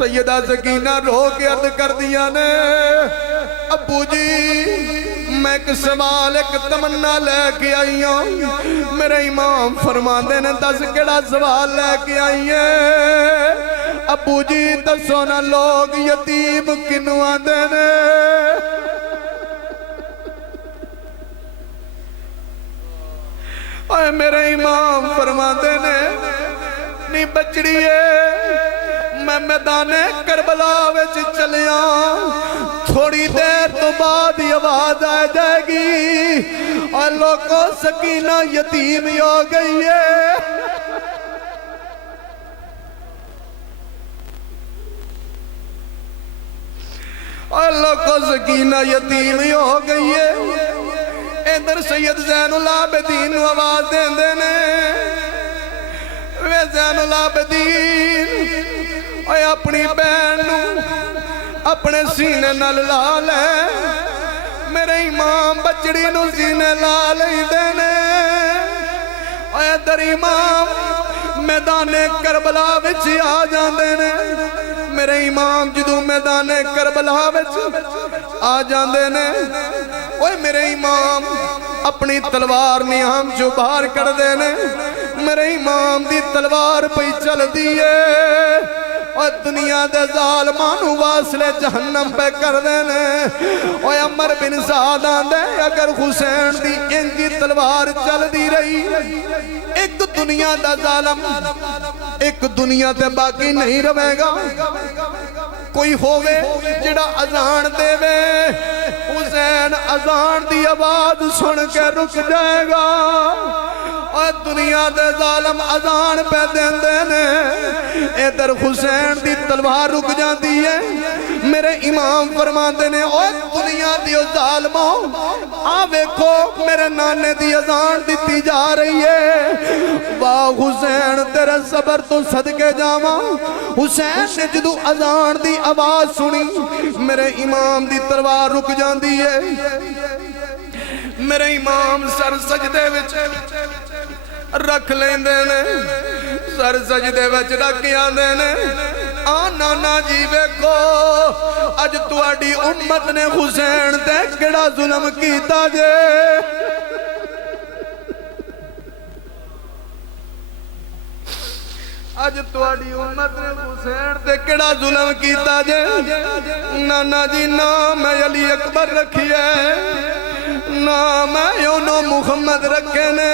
سیدہ سکینہ رو کے عرض کر دیا نے ابو جی میں ایک سوال ایک تمنا لے کے آئی ہوں میرے امام فرماندے نے دس کیڑا سوال لے کے آئی ہے ابو جی دسو نا لوگ یتیم کنوں آندے نے اے میرے امام فرماندے نے نی بچڑی ہے میں میدان کربلا وچ چلیا تھوڑی دیر تو بعد یہ آواز آ جائے گی اور لوگوں سکینہ یتیم ہی ہو گئی ہے اور لوگوں سکینہ یتیم ہی ہو گئی ہے ادھر سید زین العابدین آواز دیں دینے وے زین العابدین اے اپنی بہن اپنے سینے نال لا لے میرے امام بچڑی نو سینے لا لئی دینے اے در امام میدان کربلا وچ آ جان دینے میرے امام جدو میدان کربلا وچ آ جان دینے اوے میرے امام اپنی تلوار نیام جو باہر کر دینے میرے امام دی تلوار پہ چل دیئے اور دنیا دے ظالمانو واصلے جہنم پہ کر دینے اور عمر بن سعد آندے اگر حسین دی ان کی تلوار چل دی رہی ایک دنیا دا ظالم ایک دنیا تے باقی نہیں روے گا کوئی ہووے جڑا اذان دے وے حسین اذان دی آواز سن کے رک جائے گا اور دنیا دے ظالم اذان پہ دین دینے ادھر حسین دی تلوار رک جاتی ہے میرے امام فرمان دینے اور دنیا دی ظالموں آوے کو میرے نانے دی اذان دیتی جا رہی ہے واہ حسین تیرے صبر تو صدقے جاواں حسین نے جدو اذان دی آواز سنی میرے امام دی تلوار رک جاتی ہے میرے امام سر سجدے وچ رکھ لیندے نے سر سجدے وچ رکھ آندے نے نانا جی ویکھو اج تواڈی امت نے حسین تے کیڑا ظلم کیتا جے اج تواڈی امت نے حسین تے کیڑا ظلم کیتا جے نانا جی نام علی اکبر رکھیے نام یونو محمد رکھے نے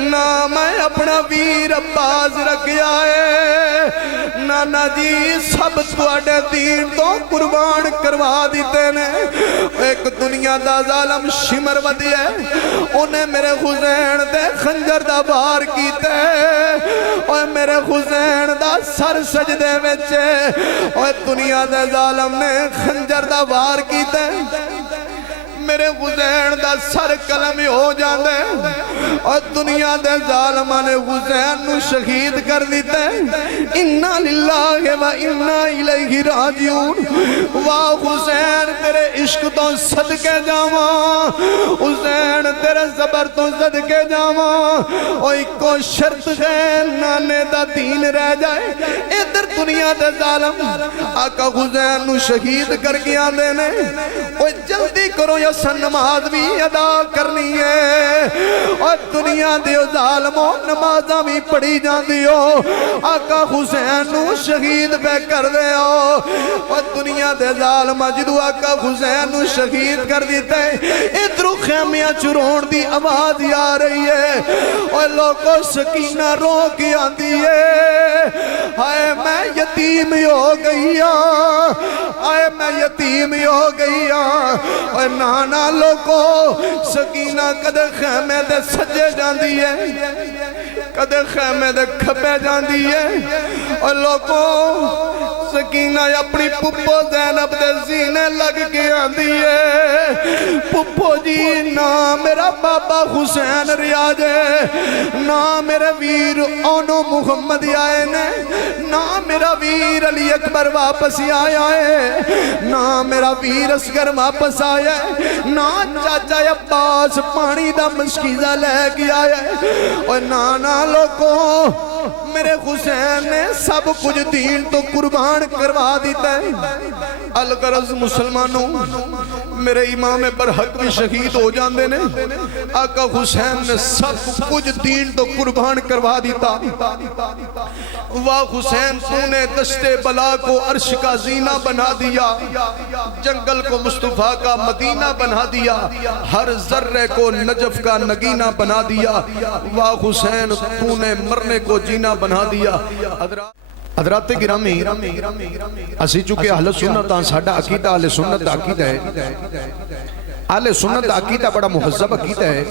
نام اپنا ویر عباس رکھیا ہے نانا جی سب تواڈے دین تو قربان کروا دیتے نے ایک دنیا دا ظالم شمر ودی ہے انہیں میرے حسین دے خنجر دا بار کیتے اور میرے حسین دا سر سجدے وچے اور دنیا دے ظالم نے خنجر دا بار کیتے میرے حسین دا سر کلمی ہو جاندے اور دنیا دے ظالمان حسین نو شہید کر دیتے انا للہ و انا الیہ راجعون واہ حسین تیرے عشق تو صدقے جاواں حسین تیرے صبر تو صدقے جاواں اور ایک کو شرط ہے نانے دا دین رہ جائے ادھر دنیا دے ظالم آقا حسین نو شہید کر کے آندے نے اور جلدی کرو یا سن نماز بھی ادا کرنی ہے اور دنیا دیو ظالموں نمازاں بھی پڑھی جان دیو آقا حسین نو شہید پہ کر دے اور دنیا دے ظالمہ جدو آقا حسین نو شہید کر دیتے ادھرو خیمیاں چرون دی آواز آ رہی ہے اور لوگوں سکینہ رو کی آندی ہے ہائے میں یتیم ہو گئی ہائے میں یتیم ہو گئی اور نانا لوگوں سکینہ کدے خیمے دے سجے جاندی ہے کدے خیمے دے کھپے جاندی ہے اور لوگوں سکینہ اپنی پپو زینب دے زینے لگ کے آندی ہے پپو جی نا میرا بابا حسین ریاضے نا میرے ویر اونو محمد آئے نے نا میرا ویر علی اکبر واپس آیا ہے نا میرا ویر اسگر واپس آیا ہے نا چاچا عباس پانی دا مشکیزہ لے کے آیا ہے اور نانا لوگوں میرے حسین نے سب کچھ دین تو قربان کروا دیتا ہے الغرض مسلمانوں میرے امام برحق بھی شہید ہو جاندے نے آقا حسین نے سب کچھ دین تو قربان کروا دیتا واہ حسین تو نے دشت بلا کو عرش کا زینہ بنا دیا جنگل کو مصطفیٰ کا مدینہ بنا دیا ہر ذرے کو نجف کا نگینہ بنا دیا واہ حسین تو نے مرنے کو جینا بنا دیا حضرات گرامی اسی چونکہ اہل سنت ہاں ساڈا عقیدہ اہل سنت دا عقیدہ ہے اہل سنت دا عقیدہ بڑا مہذب عقیدہ ہے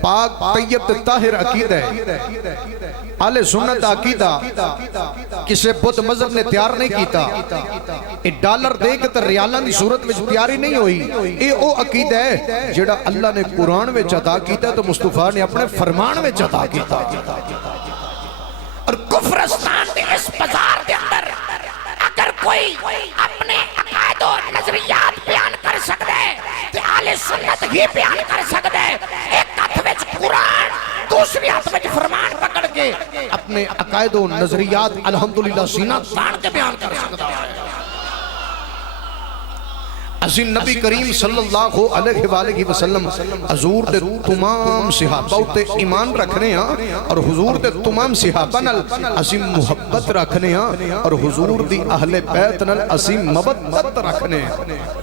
پاک طیب تے طاہر عقیدہ ہے اہل سنت دا عقیدہ کسے بت مذہب نے تیار نہیں کیتا اے ڈالر دے کے تے ریالاں دی صورت وچ تیاری نہیں ہوئی اے او عقیدہ ہے جڑا اللہ نے قرآن وچ عطا کیتا تو مصطفیٰ نے اپنے فرمان وچ عطا کیتا اور کفرستان دے اس بازار دے اندر اگر کوئی اپنے عقائد و نظریات بیان کر سکتا ہے تو اہل سنت ہی بیان کر سکتا ہے ایک ہاتھ وچ قرآن دوسری ہاتھ وچ فرمان پکڑ کے اپنے عقائد و نظریات الحمدللہ سینہ تان کے بیان کر سکتا ہے اسی نبی کریم صلی اللہ علیہ وآلہ وسلم حضور دے تمام صحابہ تے ایمان رکھنے ہیں اور حضور دے تمام صحابہ نل اسی محبت رکھنے ہیں اور حضور دی اہل بیت نل اسی مبدت رکھنے ہیں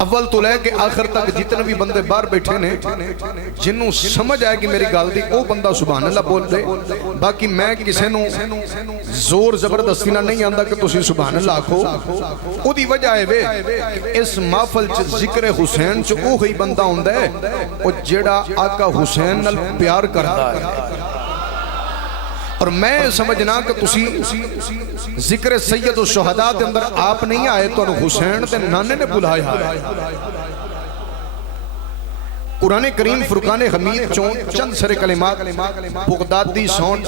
اول تو لے کے آخر تک جتنے بھی بندے باہر بیٹھے نے جنہوں سمجھ آئے کہ میری گال دی او بندہ سبحان اللہ بول دے باقی میں کسے نو زور زبردستی نہ نہیں آندہ کہ تسی سبحان اللہ آکھو او دی وجہ ہے وے اس محفل چ ذکر حسین چ او ہی بندہ ہوندہ ہے او جیڑا آقا حسین نال پیار کرتا ہے اور میں سمجھنا کہ تسی ذکر سید و شہداء دے اندر آپ نہیں آئے تو حسین دے نانے نے بلایا ہے قرآن کریم فرقان حمید چند سرے کلمات بغدادی ساؤنڈ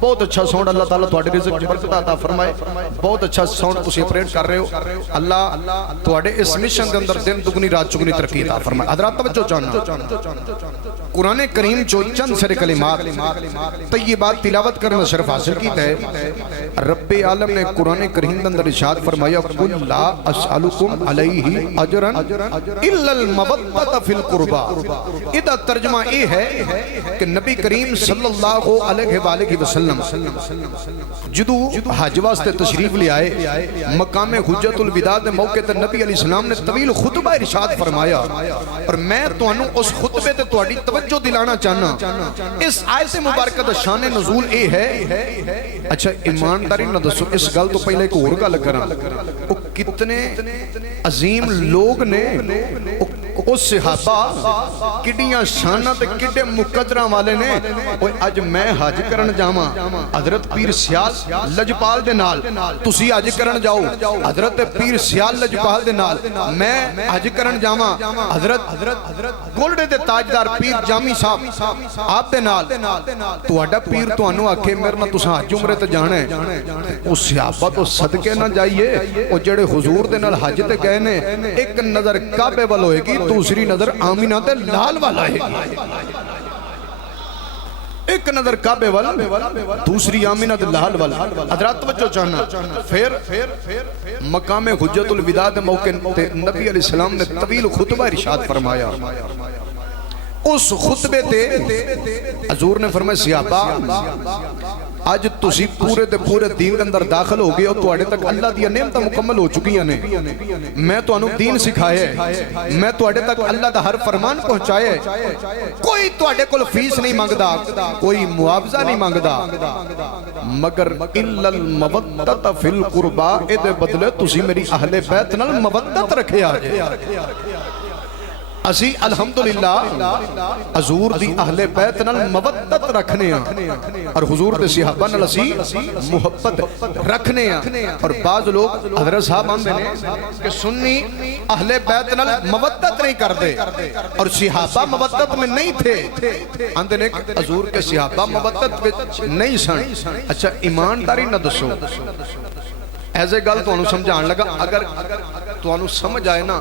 بہت اچھا ساؤنڈ اللہ تعالیٰ تھوڑے رزق برکت عطا فرمائے بہت اچھا ساؤنڈ تسی اپریٹ کر رہے ہو اللہ تھوڑے اس مشن دے اندر دن دگنی رات چگنی ترقی عطا فرمائے حضرات توجہ چاہنا قرآن کریم چند سرے کلمات طیبات تلاوت کرنا شرف حاصل کیتا ہے رب عالم نے قرآن کریم دے اندر ارشاد فرمایا قل لا اسألکم علیہ اجرا الا المبت فی القربہ ادھا ترجمہ یہ ہے کہ نبی کریم صلی اللہ علیہ وآلہ وسلم جدو حج واسطے تشریف لے آئے مقام حجت الوداع دے موقع تے نبی علیہ السلام نے طویل خطبہ ارشاد فرمایا اور میں تو انہوں اس خطبے تے توڑی توجہ دلانا چاہنا اس آیت مبارکہ دا شان نزول اے ہے اچھا ایمانداری نہ دسو اس گل تو پہلے ایک اور گل کرا وہ کتنے عظیم لوگ نے اس صحابہ کڈیاں شانہ تے کڈے مقدرہ والے نے اج میں حج کرن جاواں حضرت پیر سیال لجپال دے نال تسی حج کرن جاؤ حضرت پیر سیال لجپال دے نال میں حج کرن جاواں حضرت گولڈے دے تاجدار پیر جامی صاحب آپ دے نال تہاڈا پیر تانوں آکھے میرے نال تساں حج عمرے تے جانا ہے او صحابہ تو صدقے نہ جائیے او جڑے حضور دے نال حج تے گئے نے ایک نظر کعبے ول ہوئے گی دوسری نظر آمینہ تے لال والا ہے ایک نظر کعبے والا دوسری آمینہ تے لال والا حضرات توجہ چاہنا پھر مقام حجت الوداع دے موقع تے نبی علیہ السلام نے طویل خطبہ ارشاد فرمایا اس خطبے تے حضور نے فرمایا صحابہ آج تسی پورے دے پورے دین کے اندر داخل ہو گئے اور تواڈے تک اللہ دی نعمتاں مکمل ہو چکی ہیں میں تانوں دین سکھائے میں تواڈے تک اللہ دا ہر فرمان پہنچائے کوئی تواڈے کول فیس نہیں مانگدا کوئی معاوضہ نہیں مانگدا مگر الا المودۃ فی القربى اے دے بدلے تسی میری اہل بیت نال مودت رکھیا جے اسی الحمدللہ حضور دی اہل بیت نال مودت رکھنے ہیں اور حضور دے صحابہ نال اسی محبت رکھنے ہیں اور بعض لوگ حضرت صاحب آندے نے کہ سنی اہل بیت نال مودت نہیں کر دے اور صحابہ مودت میں نہیں تھے آندے نے کہ حضور کے صحابہ مودت میں نہیں سن اچھا ایمانداری نہ دسو ایسے گل تو سمجھان لگا اگر تو سمجھ آئے نا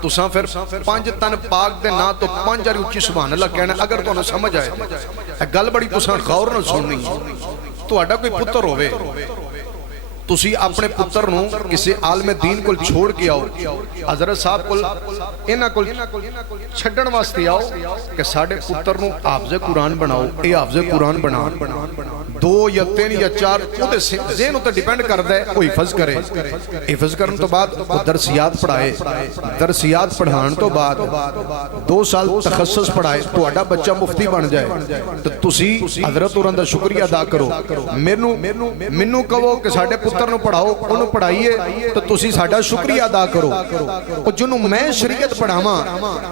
تو ساں پھر 5 تن پاک دے نا تو 5 جاری اچھی سبحان اللہ کہنا اگر تو سمجھ آئے گل بڑی تو ساں غور نہ سننی تو اڈا کوئی پتر ہوئے تسی اپنے پتر نو کسی عالم دین کو چھوڑ کے آؤ حضرت صاحب کو انہاں کو چھڑن واسطے آؤ کہ ساڑھے پتر نو حافظ قرآن بناؤ اے حافظ قرآن بنا 2 یا 3 یا 4 ذہن ہوتا ڈیپینڈ کرتا ہے وہ حفظ کرے حفظ کرنے تو بعد وہ درسیات پڑھائے درسیات پڑھان تو بعد 2 سال تخصص پڑھائے تو اڈا بچہ مفتی بن جائے تو تسی حضرت اور اندر شکریہ ادا کرو منو کہو کہ ساڑھے پتر نو پڑھاؤ انہوں پڑھائیے تو تسی ساڑھا شکریہ ادا کرو اور جنہوں میں شریعت پڑھاما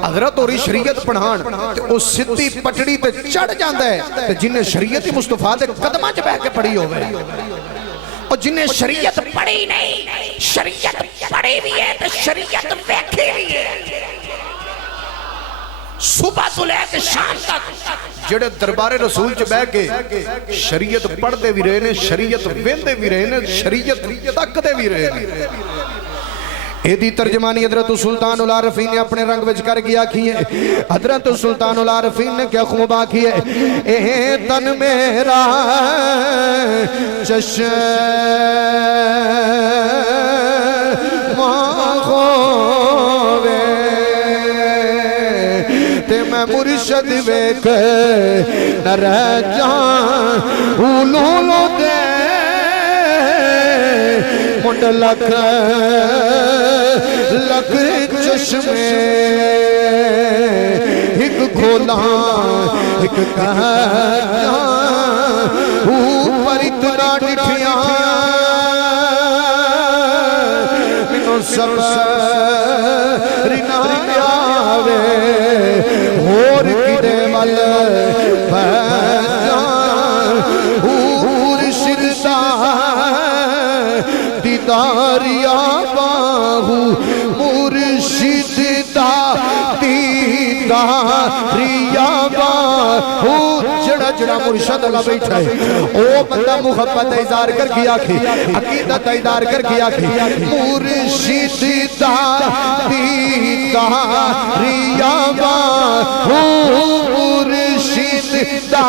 حضرت اور شریعت پڑھان تو اس سدھی پٹڑی تے چڑھ جاندہ ہے جنہیں شریعت مصطفیٰ دے قدمہ جب ہے کہ پڑھی ہوئے اور جنہیں شریعت پڑھی نہیں شریعت پڑھی بھی ہے تو شریعت ویکھی بھی ہے صبح تو لے کے شام تک جڑے دربار رسول چ بہ کے شریعت پڑھ دے بھی رہے نے شریعت ویندے بھی رہے نے شریعت تک دے بھی رہے نے ایدی ترجمانی حضرت سلطان العارفین نے اپنے رنگ وچ کر گیا کیے حضرت سلطان العارفین نے کیا خوبا کیے اے تن میرا چشم ہووے تے میں مرشد ویکھ نہ رہ جان اولو دے منڈ لکھ چشمے ایک کھولا ایک کہاں اوپر اتنا ڈٹھیاں منو سب رنا آوے اور کدے مل پہچان اور شرشا دیداریا باہو مرشد دا دیداریا باہو جڑا جڑا مرشد اللہ بیٹھا ہے او بندہ محبت اظہار کر کیا کھی عقیدت اظہار کر کیا کھی مرشد دا دیداریا باہو مرشد دا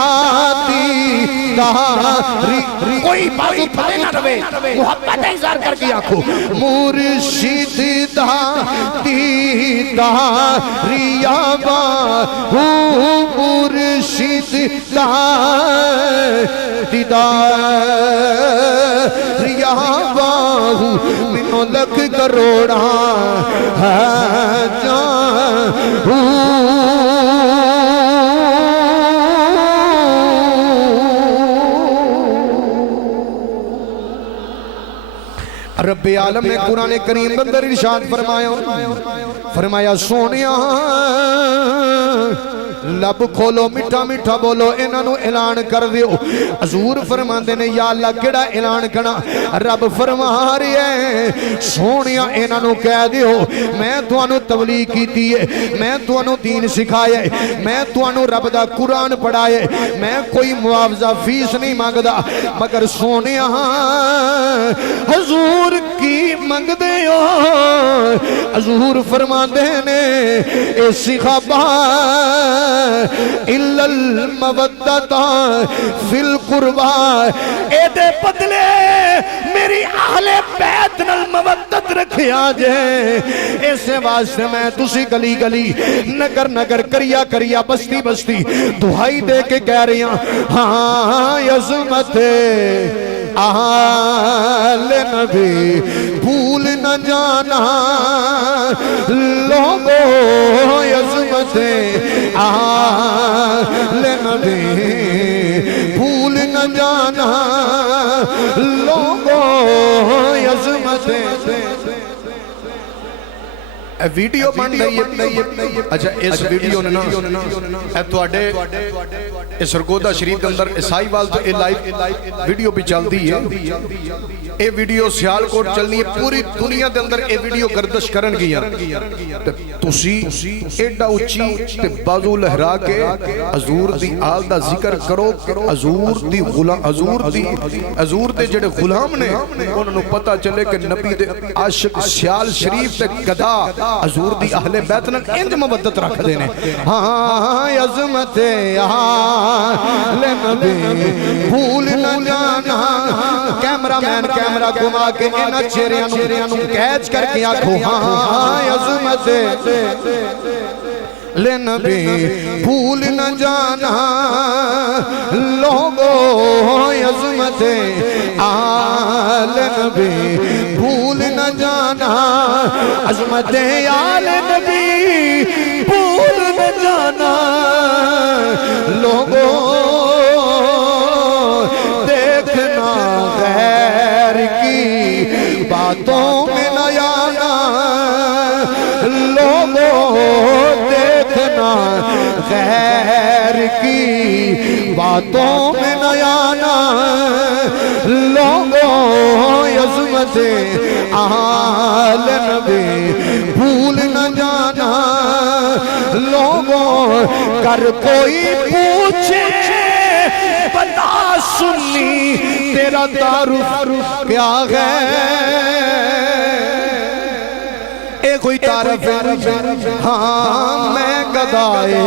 دیداری کوئی بازو پھلے نہ روے محبت اظہار کر کے آنکھو مرشد دا دیداری باہو مرشد دا دیداری باہو منو لکھ کروڑا ہے جان رب عالم نے قرآن کریم اندر ارشاد فرمایا سونیا لب کھولو مٹھا مٹھا بولو انہوں اعلان کر دیو حضور فرماندے نے یا اللہ کیڑا اعلان کرنا رب فرما رہی ہے سونیا انہوں کہہ دیو میں توانو تبلیغ کیتی ہے میں توانو دین سکھایا ہے میں توانو رب دا قرآن پڑھایا ہے میں کوئی معاوضہ فیس نہیں مانگدا مگر سونیا حضور کی منگ دیو حضور فرماندے نے اے سخابہ الا المودتا فی القربہ اے دے بدلے میری اہل بیت نال مودت رکھے آجے ایسے واسطے میں تسی گلی گلی نگر نگر کریا کریا بستی بستی دعائی دے کے کہہ رہی ہاں عظمت آل نبی بھول نہ جانا لوگو عظمت آل نبی بھول نہ جانا لوگو عظمت ویڈیو بن رہی ہے. اچھا اس ویڈیو نے نا اے تواڈے اس سرگودا شریف کے اندر عیسائی وال تو لائیو ویڈیو بھی چلتی ہے. اے ویڈیو سیالکوٹ چلنی ہے, پوری دنیا دے اندر اے ویڈیو گردش کرن گیا. تسی ایڈا اچھی تے بازو لہرا کے حضور دی آل دا ذکر کرو. حضور دے جڑے غلام نے انہوں نے پتہ چلے کہ نبی دے عاشق سیال شریف تے گدا حضور دی اہل بیت نال انج مودت رکھ دینے. ہاں عظمت اہل نبی بھول نہ جانا. کیمرہ مین کیمرہ گھما کے انہاں چہریاں نوں کیچ کر کے آکھو ہاں عظمت لے نبی بھول نہ جانا لوگو. عظمت آل نبی بھول نہ جانا. عظمت آل نبی بھول نہ جانا لوگو. دیکھنا غیر کی باتوں میں نہ آنا لوگو. غیر کی باتوں میں نہ آنا لوگوں. عظمت آل نبی بھول نہ جانا لوگوں. کر کوئی پوچھے بتا سنی تیرا تعارف کیا ہے. کوئی تعریف ہاں میں گدائے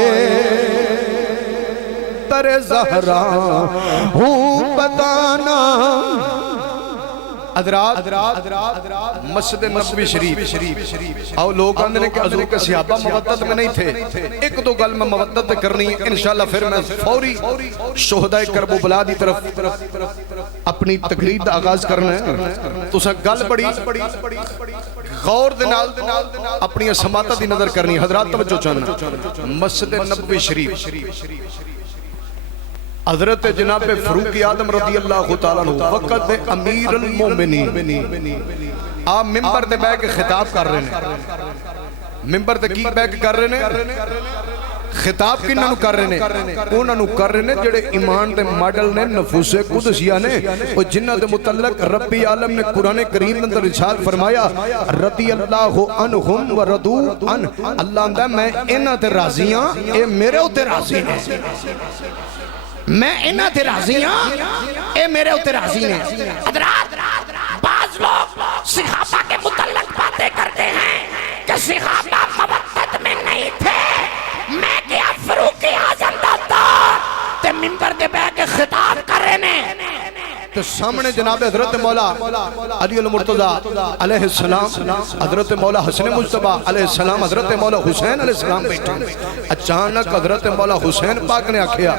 در زہرا ہوں بتانا. حضرات مسجد نبوی شریف آؤ لوگ آندے نے کہ حضور کے صحابہ مودت میں نہیں تھے. ایک دو گل میں مودت کرنی ہے انشاءاللہ, پھر میں فوری شہدائے کربلا دی طرف اپنی تقریر دا آغاز کرنا ہے. تو سا گل بڑی غور دنال اپنی سماعتہ دی نظر کرنی. حضرات توجہ چاہنا. مسجد نبوی شریف حضرت جناب فاروق اعظم رضی اللہ تعالیٰ عنہ وقت امیر المومنین آپ ممبر دے بیٹھ کے خطاب کر رہے ہیں. ممبر دے کی بیٹھ کے کر رہے ہیں خطاب کنہاں نو کر رہے ہیں انہاں نو کر رہے ہیں جڑے ایمان دے ماڈل نے نفوس قدسیہ نے اور جنہ دے متعلق ربی عالم نے قرآن کریم اندر ارشاد فرمایا رضی اللہ عنہم و رضو عن. اللہ اندہ میں انہاں تے راضی ہاں اے میرے ہوتے راضی ہیں. میں انہاں تے راضی ہاں اے میرے ہوتے راضی ہیں. حضرات بعض لوگ صحابہ کے متعلق باتیں کرتے ہیں کہ صحابہ مودت میں نہیں تھے. میں کیا فاروق اعظم دا تے ممبر دے بیٹھ کے خطاب کر رہے ہیں. تو سامنے جناب حضرت مولا علی المرتضیٰ علیہ السلام, حضرت مولا حسن مجتبیٰ علیہ السلام, حضرت مولا حسین علیہ السلام بیٹھے. اچانک حضرت مولا حسین پاک نے آکھیا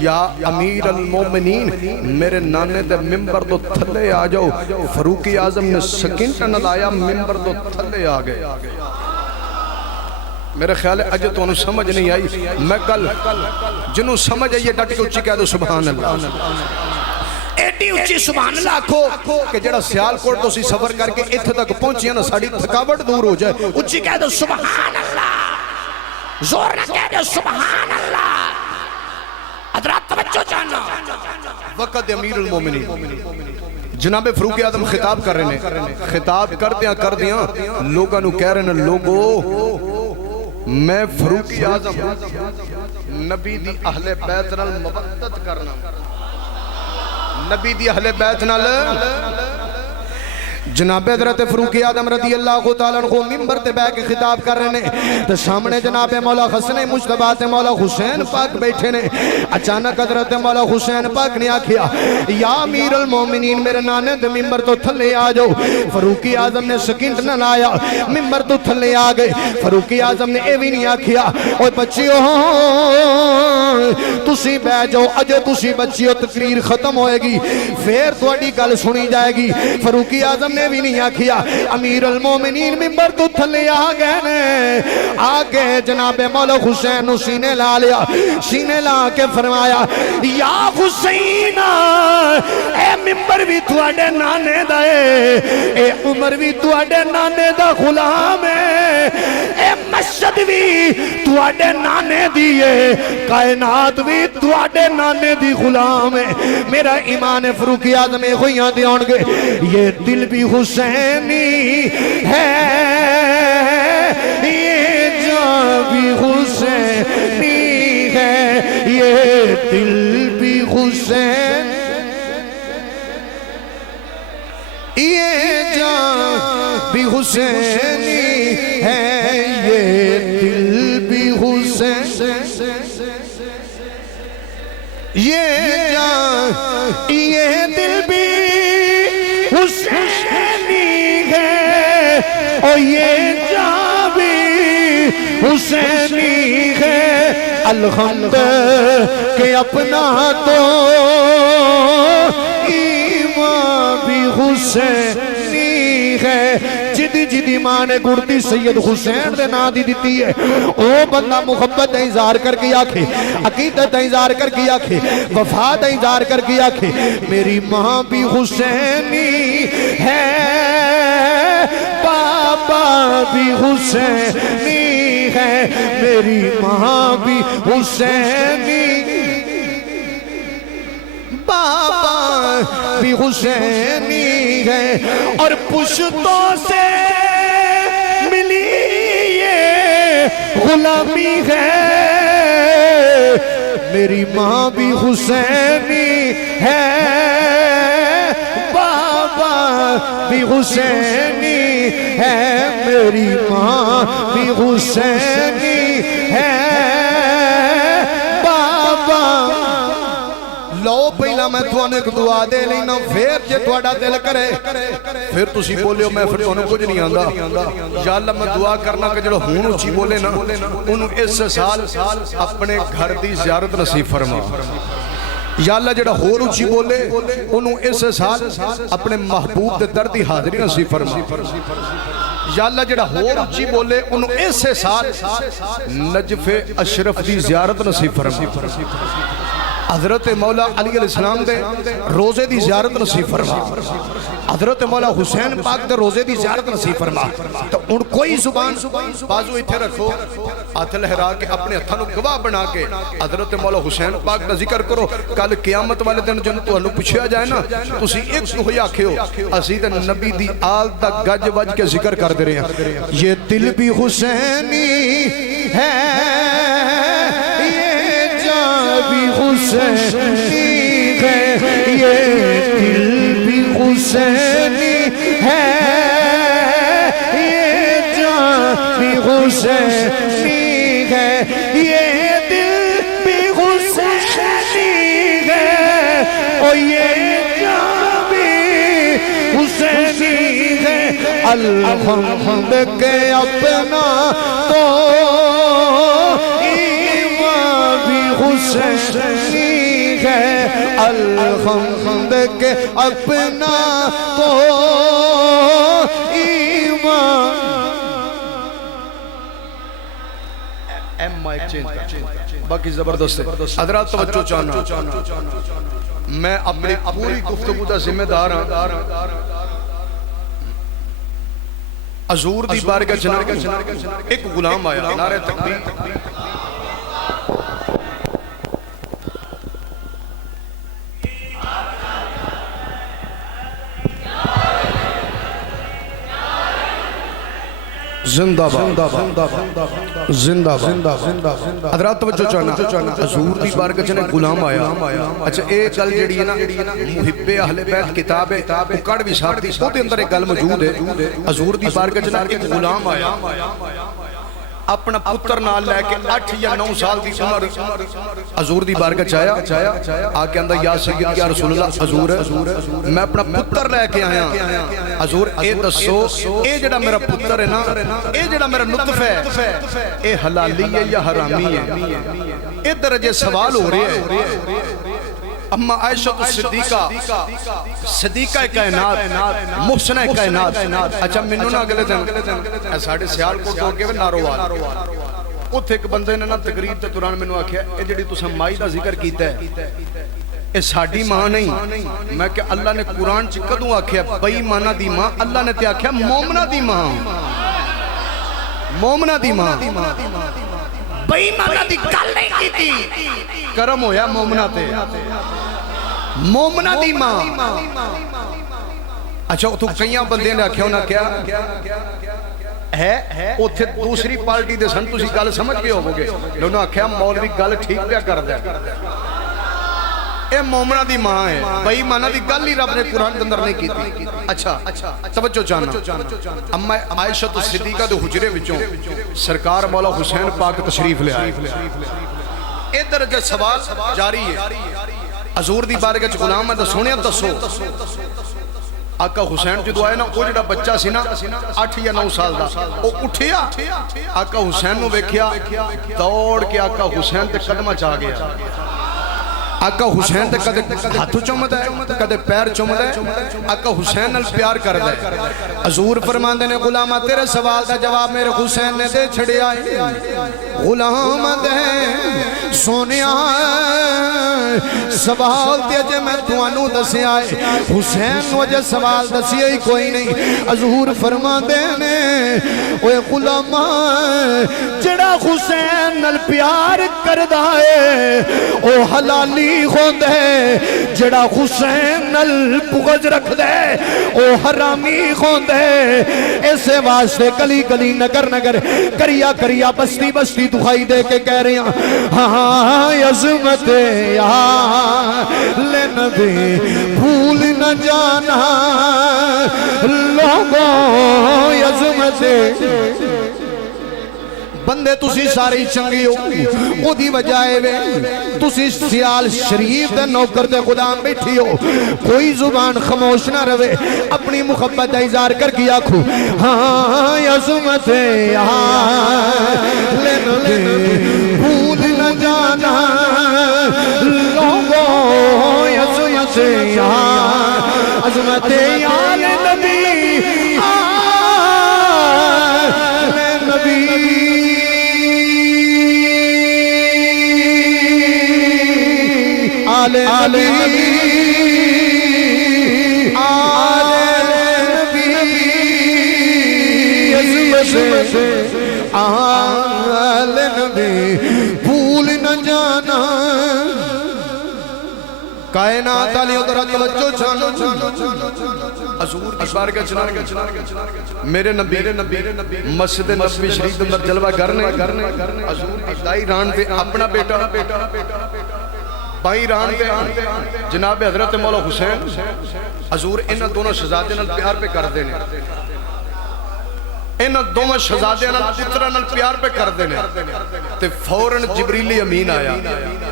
یا امیر المومنین میرے نانے دے ممبر دو تھلے آ جاؤ. فاروق اعظم نے سکنٹ نہ لایا, ممبر دو تھلے آ گئے. میرے خیال ہے اجے تو انہوں سمجھ نہیں آئی. میں کل جنہوں سمجھ آئیے ڈٹ کے اچھی کہہ دو سبحان اللہ. ایڈی اچھی سبحان اللہ کھو کہ جڑا سیالکوٹ تو سی سفر کر کے اتھے تک پہنچی ہے نا ساڑی تھکاوٹ دور ہو جائے. اچھی کہہ دو سبحان اللہ, زور نہ کہہ دو سبحان اللہ. حضرات توجہ جانا. وقت امیر المومنین جناب فاروق اعظم خطاب کر رہے ہیں. خطاب کر دیاں لوگاں نو کہہ رہے ہیں لوگو میں فاروق اعظم نبی دی اہل بیت نال مودت کرنا. نبی دی اہل بیت نال جناب حضرت فاروق اعظم رضی اللہ تعالیٰ عنہ ممبر تے بیٹھ کے خطاب کر رہے ہیں تو سامنے جناب مولا حسن مجتبیٰ تے مولا حسین پاک بیٹھے نے. اچانک حضرت مولا حسین پاک نے آکھیا یا امیر المومنین میرے نانے دے ممبر تو تھلے آ جاؤ. فاروق اعظم نے سکنٹ نہ لایا, ممبر تو تھلے آ گئے. فاروق اعظم نے اے بھی نہیں آکھیا اوے بچیو تسی بہ جاؤ, اجے تسی بچیو تقریر ختم ہوئے گی پھر تواڈی گل سنی جائے گی. فاروق اعظم نے بھی نہیں آکھیا امیر المومنین ممبر تو تھلے آ گئے نے آگے جناب مولا حسین نو سینے لا لیا سینے لا کے فرمایا یا حسین اے ممبر بھی تواڈے نانے دا اے عمر بھی تواڈے نانے دا غلام ہے اے مسجد بھی تواڈے نانے دی ہے کائنات بھی تواڈے نانے دی غلام ہے میرا ایمان فاروق اعظم ہویاں دے آن گے یہ دل بھی حسینی ہے یہ جان بھی حسینی ہے یہ دل بھی حسین یہ جان بھی حسینی ہے یہ دل بھی حسین یہ جان یہ دل بھی حسینی ہے اور یہ جان بھی حسینی ہے الحمد کہ اپنا تو ایمان بھی حسینی ہے جدی ماں نے گردی سید حسین دے نا دی دیتی ہے او بندہ محبت دا اظہار کر کے آکھے عقیدت دا اظہار کر کے آکھے وفا دا اظہار کر کے آکھے میری ماں بھی حسینی ہے بابا بھی حسینی ہے میری ماں بھی حسینی بابا بھی حسینی ہے اور پشتوں سے ملی یہ غلامی ہے میری ماں بھی حسینی ہے بابا بھی حسینی ہے میری ماں بھی حسینی ہے لو پہلا میں تھوانے ایک دعا دے لینا پھر جے تھوڑا دل کرے پھر تسی بولیو میں پھر تھوانے کچھ نہیں آندا یا اللہ میں دعا کرنا کہ جڑو ہون اچھی بولے نا انہوں اس سال اپنے گھر دی زیارت نصیب فرما یا اللہ جڑا ہور اچھی بولے انہوں اس سال اپنے محبوب دے در دی حاضری نصیب فرما یا اللہ جڑا ہور اچھی بولے انہوں اس سال نجف اشرف دی زیارت نصیب فرما حضرت مولا علی علیہ السلام دے روزے دی زیارت نصیب فرما حضرت مولا حسین پاک دے روزے دی زیارت نصیب فرما تو ان کوئی زبان بازو اتھے رکھو ہاتھ لہرا کے اپنے ہتھاں نو گواہ بنا کے حضرت مولا حسین پاک دا ذکر کرو کل قیامت والے دن جن تو انہوں پوچھیا جائے نا تسی ایک ہوئی آکھے ہو اسی تے نبی دی آل دا گج وج کے ذکر کر دے رہے ہیں یہ دل بھی حسینی ہے بھی حسینی ہے یہ دل بھی حسینی ہے یہ جان بھی حسینی ہے یہ دل بھی حسینی ہے اور یہ جان بھی حسینی ہے الحمد کے اپنا تو حسینی ہے الحمد کے اپنا تو ایمان ایم مائک چینج کر باقی زبردست ہے حضرات توجہ چاہنا میں اپنی پوری گفتگو دا ذمہ دار ہوں حضور دی بارگاہ جناب ایک غلام آیا نعرہ تکبیر زندہ باد زندہ باد حضرات توجہ چاہنا حضور دی بارگاہ چنے غلام آیا اچھا ایک گل جڑی ہے نا محب اہل بیت کتاب ہے اکڑ بھی صاحب دی وہ دے اندر ایک گل موجود ہے حضور دی بارگاہ چنے ایک غلام آیا اپنا پتر نال لے کے 8 یا 9 سال دی عمر حضور دی بارگاہ چایا آکے اندر یا سید یا رسول اللہ حضور میں اپنا پتر لے کے آیا حضور اے دسو اے جڑا میرا پتر ہے نا اے جڑا میرا نطف ہے اے حلالی ہے یا حرامی ہے اے درجے سوال ہو رہے ہیں اما عائشہ صدیقہ صدیقہ کائنات محسنہ کائنات اچھا منو نہ اگلے دن اے ساڑھے سیال کو ٹوکے ہوئے ناروال اتھے ایک بندے نے نا تقریر تے دوران منو آکھیا اے جڑی تساں مائی دا ذکر کیتا ہے اے ساڑھی ماں نہیں میں کہ اللہ نے قرآن چ کدوں آکھیا بئی مانا دی ماں اللہ نے تے آکھیا مومنہ دی ماں مومنہ دی ماں بئی مانا دی گل نہیں کی تھی کرم ہویا مومنہ تے مومنہ دی ماں اچھا تو کئیاں بندے نے آکھیا ہونا کیا ہے اتھے دوسری پارٹی دے سن تسی گل سمجھ گئے ہو گے لوگوں آکھیا مولوی گل ٹھیک پیا کر دے اے مومنہ دی ماں ہے بھائی مانا دی گل ہی رب نے قرآن کے اندر نہیں کی تھی اچھا توجہ جانا اما عائشہ صدیقہ دے حجرے وچوں سرکار مولا حسین پاک تشریف لے آئے ادھر جو سوال جاری ہے حضور دی بارگاہ وچ غلام ہے سونے دسو آقا حسین جدو آئے نا وہ جڑا بچہ سی نا 8 یا 9 سال دا وہ اٹھیا آقا حسین نو ویکھیا دوڑ کے آقا حسین تے قدمہ چاہ گیا آقا حسین تے کدے ہاتھ چومدا ہے کدے پیر چومدا ہے آقا حسین نال پیار کردا ہے حضور فرماندے نے غلامہ تیرے سوال دا جواب میرے حسین نے دے چھڑیا ہے غلام دے سونیا سوال تے جے میں تانوں دسیا ہے حسین نو جے سوال دسیا ہی کوئی نہیں حضور فرماندے نے اوے غلامہ جڑا حسین نال پیار کردا ہے او حلالی ہوندے جڑا حسین نال بغض رکھ دے او حرامی ہوندے ایسے واسطے گلی گلی نگر نگر کریا کریا بستی بستی دخائی دے کے کہہ رہے ہیں ہاں عظمت یا نبی بھول نہ جانا لوگوں عظمت بندے تسی ساری چنگی ہو او دی وجائے وے تسی سیال شریف دے نوکر دے غلام بیٹھی ہو کوئی زبان خاموش نہ روے اپنی محبت دا اظہار کر کے آکھو ہاں عظمت بھول نہ جانا لوگوں عظمت عظمت آل نبی آل نبی آل نبی آل نبی عظمت آل نبی بھول نہ جانا کائنات علی ادھر توجہ جانا حضور کی بارگاہ چنا میرے نبی مسجد نبوی شریف اندر جلوہ کرنے حضور کی دائی ران دے اپنا بیٹا بائی ران دے جناب حضرت مولا حسین حضور انہاں دونوں شہزادے نال پیار پہ کر دینے انہاں دونوں شہزادے نال پترہ نال پیار پہ کر دینے تے فوراً جبریل امین آیا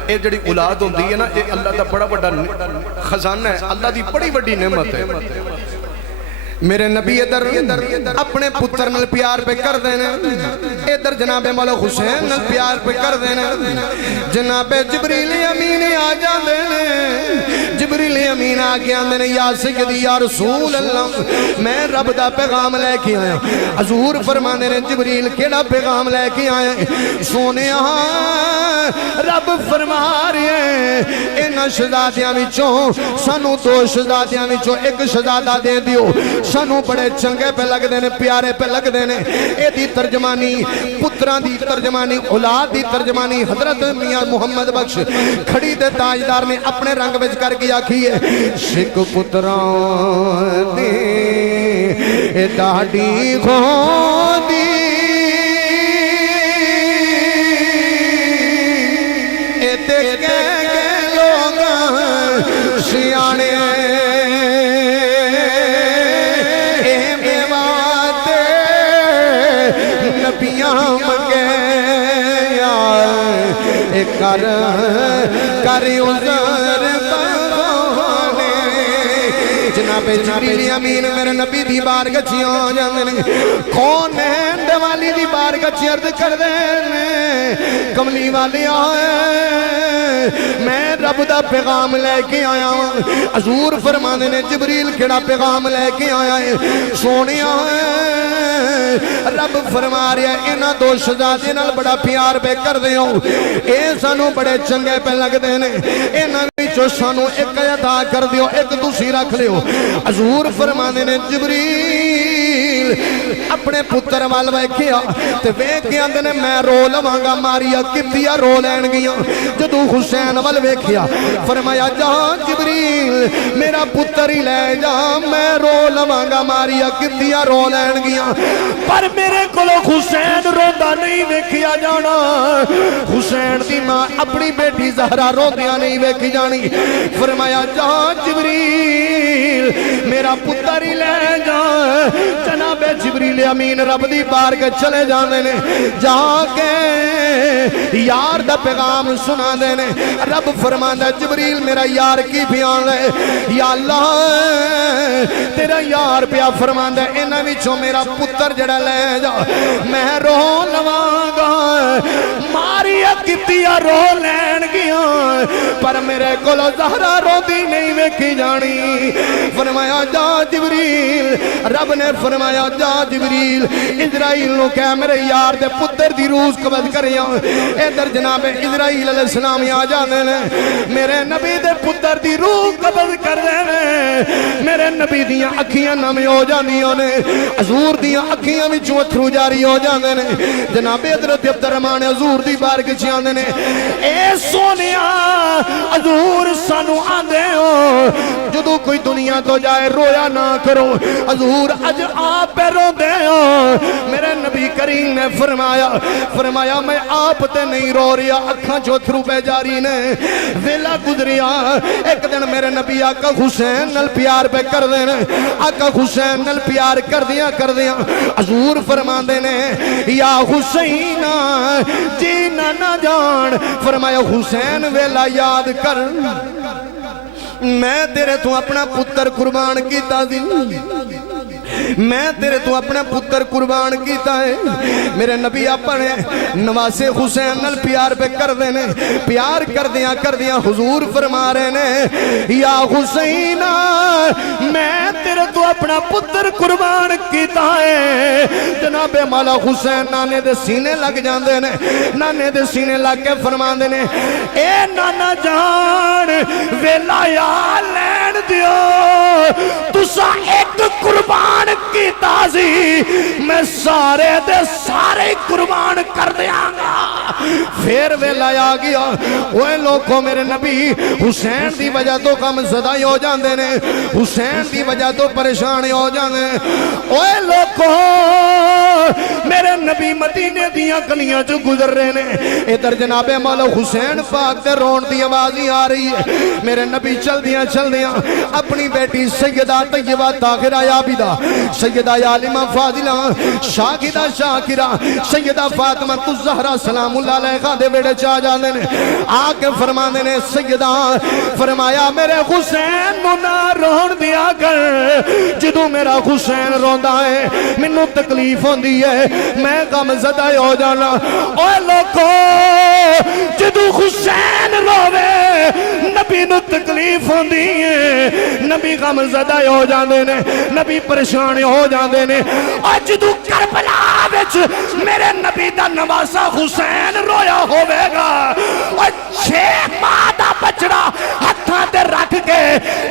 اے جڑی اولاد ہوندی ہے نا اے اللہ دا بڑا بڑا خزانہ ہے اللہ دی بڑی بڑی نعمت ہے میرے نبی ادھر اپنے پتر نال پیار پہ کر دینے ادھر جناب مولا حسین نال پیار پہ کر دینے جناب جبریل امین آ جان دینے جبریل امین آ کے آن دینے یا سیدی یا رسول اللہ میں رب دا پیغام لے کے آیا حضور فرما دینے جبریل کیڑا پیغام لے کے آیا سونے رب فرما رہے ہیں انہاں شہزادیاں وچوں سانو 2 شہزادیاں وچوں ایک شہزادہ دے دیو سانو بڑے چنگے پہ لگ دینے پیارے پہ لگ دینے اے دی ترجمانی پتران دی ترجمانی اولاد دی ترجمانی حضرت میاں محمد بخش کھڑی دے تاجدار نے اپنے رنگ وچ کر کے آکھی ہے شک پتران دی اے داڑھی گھوندی اے دیکھے گے لوگ سیانے کر عذر بہانے جناب جبریل امین میرے نبی دی بارگاہ چ آ جاندے نے کون ہے دیوالی دی بارگاہ چ عرض کردے نے کملی والے آئے میں رب دا پیغام لے کے آیا ہوں حضور فرماندے نے جبریل کیڑا پیغام لے کے آیا ہے سونیا رب فرما رہا ہے انہاں دو شہزادے نال بڑا پیار پہ کر دے ہو اے سانو بڑے چنگے پہ لگ دے نے انہاں وچوں سانو ایک عطا کر دیو ایک تسی رکھ لیو حضور فرماندے نے جبریل اپنے پتر وال ویکھیا تے ویکھ کے آندے نے میں رو لواں گا ماریا کبتیا رو لین گیاں جدوں حسین وال ویکھیا فرمایا جا جبریل میرا پتر ہی لے جا میں رو لواں گا ماریا کبتیا رو لین گیاں پر میرے کولو حسین روندا نہیں ویکھیا جانا حسین دی ماں اپنی بیٹی زہرا روندیاں نہیں ویکھی جانی فرمایا جا جبریل میرا پتر ہی لے جا جناب جبریل امین رب دی بارگاہ چلے جاندے نے جا کے یار دا پیغام سنا دے نے رب فرماندا جبریل میرا یار کی بیان ہے یا اللہ تیرا یار پیا فرماندا انہاں وچوں میرا پتر جڑا لے جا میں رو لواں گا ماریا کتیا رو لین گیاں پر میرے کولو زہرا روندی نہیں ویکھی جانی فرمایا جا جبریل رب نے فرمایا جا جبریل اسرائیل نو کہہ میرے یار دے پتر دی روح قبض کریاں ادھر جناب اسرائیل علیہ السلام آ جاندے نے میرے نبی دے پتر دی روح قبض کر دے میرے نبی دیاں اکھیاں نمی ہو جاندیاں نے حضور دیاں اکھیاں وچوں اتھرو جاری ہو جاندے نے جناب حضرت عبد الرحمن حضور دی بارگاہ چ آندے نے اے سونیا حضور سانو آندے ہو جدوں کوئی دنیا تو جائے رویا نہ کرو حضور اج آپ پہ رو دے ہو میرے نبی کریم نے فرمایا میں آپ تے نہیں رو رہا اکھاں جو تھرو پہ جاری نے ویلا گزریا ایک دن میرے نبی آقا حسین نل پیار پہ کر دے نے آقا حسین نل پیار کر دیا حضور فرماندے نے یا حسین جی نہ جان فرمایا حسین ویلا یاد کر میں تیرے تو اپنا پتر قربان کیتا سی میں تیرے تو اپنا پتر قربان کیتا ہے میرے نبی اپنے نواسے حسین نل پیار پہ کر دینے پیار کر دیا حضور فرما رہے نے یا حسین میں تیرے تو اپنا پتر قربان کیتا ہے جناب مولا حسین نانے دے سینے لگ جاندے نے نانے دے سینے لگ کے فرما دینے اے نانا جان ویلا یا لین دیو تسا ایک قربان کی تازی میں سارے دے سارے قربان کر دیاں گا پھر ویلا آ گیا اوے لوگوں میرے نبی حسین دی وجہ تو کم زدائی ہو جاندے نے حسین دی وجہ تو پریشانی ہو جاندے نے اوے لوگوں میرے نبی مدینے دیاں گلیاں جو گزر رہے نے ادھر جناب مولا حسین پاک دے رون دی آوازی آ رہی ہے میرے نبی چل دیاں اپنی بیٹی سیدہ طیبہ طاہرہ عابدہ سیدہ عالمہ فاضلہ شاہدہ شاکرہ سیدہ فاطمہ الزہرا سلام اللہ علیہ دے بیڑے چاہ جانے نے آکے فرمانے نے سیدہ فرمایا میرے حسین نو نہ رون دیا کر جدو میرا حسین روندا ہے منو تکلیف ہوندی ہے میں غم زدہ ہو جانا اوہ لوگو جدو حسین روے نبی نو تکلیف ہوندی ہے نبی غم زدہ ہو جاندے نے نبی پریشان ہو جاندے نے اور جدو کربلا وچ میرے نبی دا نواسا حسین رویا ہوئے گا اور 6 ماہ دا بچڑا ہتھاں تے رکھ کے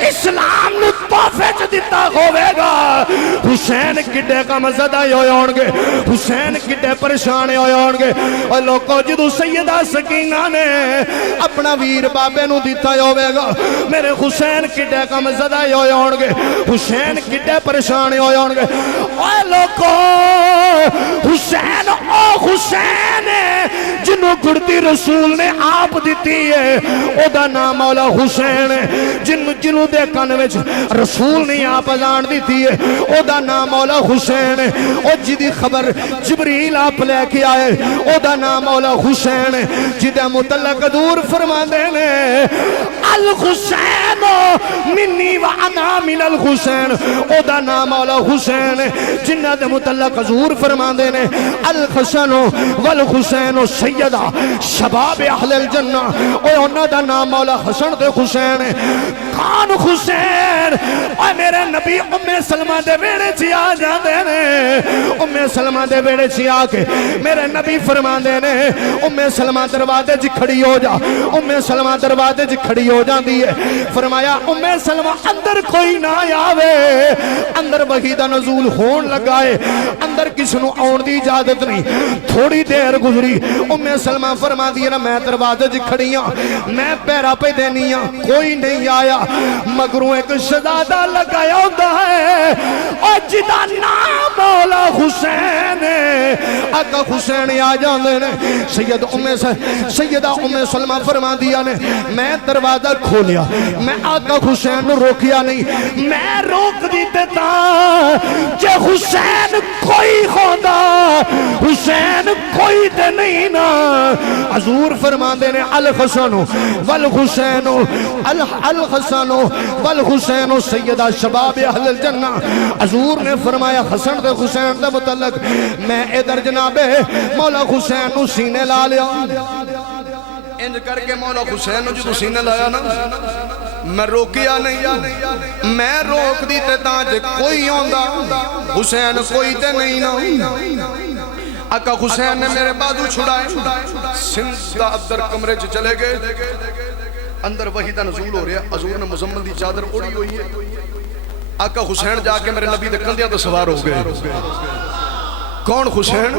اسلام نو تحفے چ دتا ہوئے گا حسین کڈے غم زدہ ہوئے ہونگے حسین کڈے پریشان ہوئے ہونگے اور لوگوں جدو سیدہ سکینہ نے اپنا ویر بابے نو دیتا ہوئے گا میرے حسین کڈے غم زدہ ہوئے ہونگے حسین کڈے پریشان ہوئے ہونگے اوہ لوگوں حسین او حسین جنہوں گھڑتی رسول نے آپ دیتی ہے او دا نام مولا حسین جنہوں دے کانوچ رسول نے آپ ازان دیتی ہے او دا نام مولا حسین ہے او جدی خبر جبریل آپ لے کے آئے او دا نام مولا حسین ہے جدہ متعلق حضور فرما دینے الحسین منی و انا من الحسین او دا نام مولا حسین ہے جنہ دے متعلق حضور فرما دینے الحسن والحسین سیدہ شباب اہل الجنہ او انہ دا نام مولا حسن دے حسین ہے کون حسین اے میرے نبی ام سلمہ دے بیڑے چی آ جا دینے ام سلمہ دے بیڑے چی آ کے میرے نبی فرما دینے ام سلمہ دروازے جی کھڑی ہو جا ام سلمہ دروازے جی کھڑی ہو جا دیئے فرمایا ام سلمہ اندر کوئی نہ آوے اندر وحی دا نزول ہون لگائے اندر کس نو آن دی اجازت نہیں تھوڑی دیر گزری ام سلمہ فرما دیئے نا میں دروازے جی کھڑی ہاں میں پیرا پہ دینی ہاں کوئی نہیں آیا مگروں ایک شہزادہ لگایا ہوتا ہے اور جدا نام مولا حسین آقا حسین آ جاندے نے سیدہ ام سلمہ فرما دیا نے میں دروازہ کھولیا میں آقا حسین نو روکیا نہیں میں روک دیتے تا کہ حسین کوئی خوندا حسین کوئی دے نہیں نا حضور فرما دے نے الحسن والحسین الحسن والحسین سیدہ شباب اہل الجنہ حضور نے فرمایا حسن دے حسین دے متعلق میں ادھر جناب مولا حسین نو سینے لا لیا انج کر کے مولا حسین نو جو سینے لایا نا میں روکیا نہیں میں روک دیتے تاں جے کوئی ہوندہ حسین کوئی تے نہیں نا آقا حسین نے میرے بازو چھڑائے سندھ دا ابدر کمرے چلے گئے اندر وحی دا نزول ہو رہا حضور نے مزمل دی چادر اڑی ہوئی ہے آقا حسین جا کے میرے نبی دے کندھیاں تے سوار ہو گئے کون حسین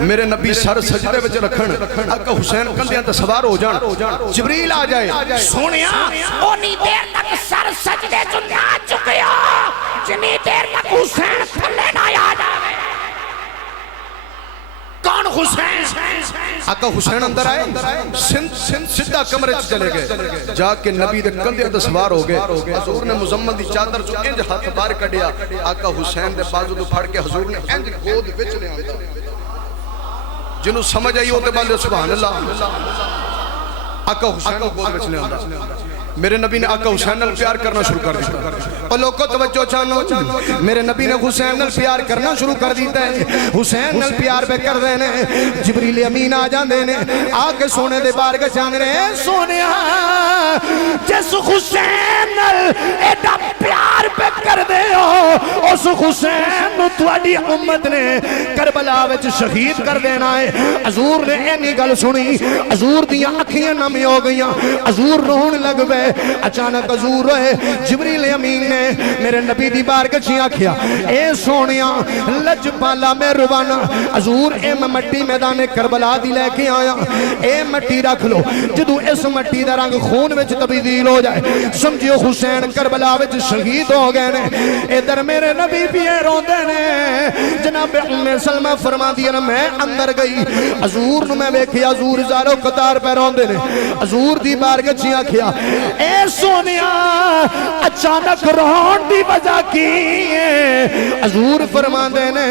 میرے نبی سر سجدے وچ رکھن آقا حسین کندھیاں تے سوار ہو جان جبریل آ جائے سونیا اونی دیر تک سر سجدے چ آ چکیا جنی دیر تک حسین تھلے نہ آ جاوے کون حسین آقا حسین اندر آئے سدھا کمرے چلے گئے جا کے نبی دے کندھے تے سوار ہو گئے حضور نے مزمل دی چادر چو انج ہاتھ بار کڈیا آقا حسین دے بازو تو پھڑ کے حضور نے انج گود وچ لے آندا جنوں سمجھ آئی ہوتے بالے سبحان اللہ آقا حسین کو گود وچ لے آندا میرے نبی نے آقا حسین نال پیار کرنا شروع کر دیا اور لوگوں توجہ چانو میرے نبی نے حسین نال پیار کرنا شروع کر دیتا ہے حسین نال پیار پہ کر دینے جبریل امین آ جان دینے آکے سونے دے بار کے چاندنے سونے جس حسین نال ایڈا پیار پہ کر دے ہو اس حسین نو تواڈی امت نے کربلا وچ شہید کر دینا ہے حضور نے اینی گل سنی حضور دیاں اکھیاں نمی ہو گئیاں حضور رون لگ بے اچانک حضور رہے جبریل امین نے میرے نبی دی بار گچیاں کیا اے سونیاں لج پالا میں روانا حضور اے مٹی میدان کربلا دی لے کے آیا اے مٹی رکھ لو جدو اس مٹی دا رنگ خون وچ تبدیل ہو جائے سمجھو حسین کربلا وچ شہید ہو گئے نے ادھر میرے نبی پیے روندے نے جناب ام سلمہ فرما دیا نا میں اندر گئی حضور نو میں ویکھیا حضور زارو قطار پہ روندے نے حضور دی بار گچیاں کیا اے سونیا اچانک رون دی وجہ کی حضور فرما دینے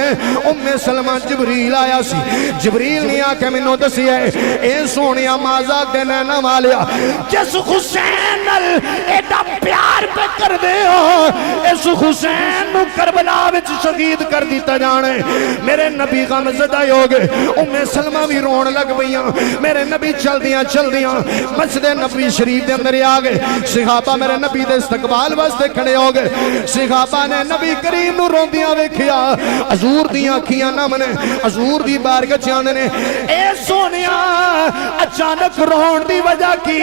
ام سلمہ جبریل آیا سی جبریل نے آکے منو دسی ہے اے سونیا مازاک دینے نہ والیا جس حسین نل ایڈا پیار پہ کر دے ہو اس حسین نو کربلا وچ شہید کر دیتا جانے میرے نبی غم زدہ ہو گئے ام سلمہ بھی رون لگ بھئیاں میرے نبی چل دیاں مسجد نبی شریف دے اندر آ گئے صحابہ میرے نبی دے استقبال واسطے کھڑے ہو گئے صحابہ نے نبی کریم نو روندیاں ویکھیا حضور دیاں کھیاں نمنے حضور دی بارگاہ چاندنے اے سونیا اچانک رون دی وجہ کی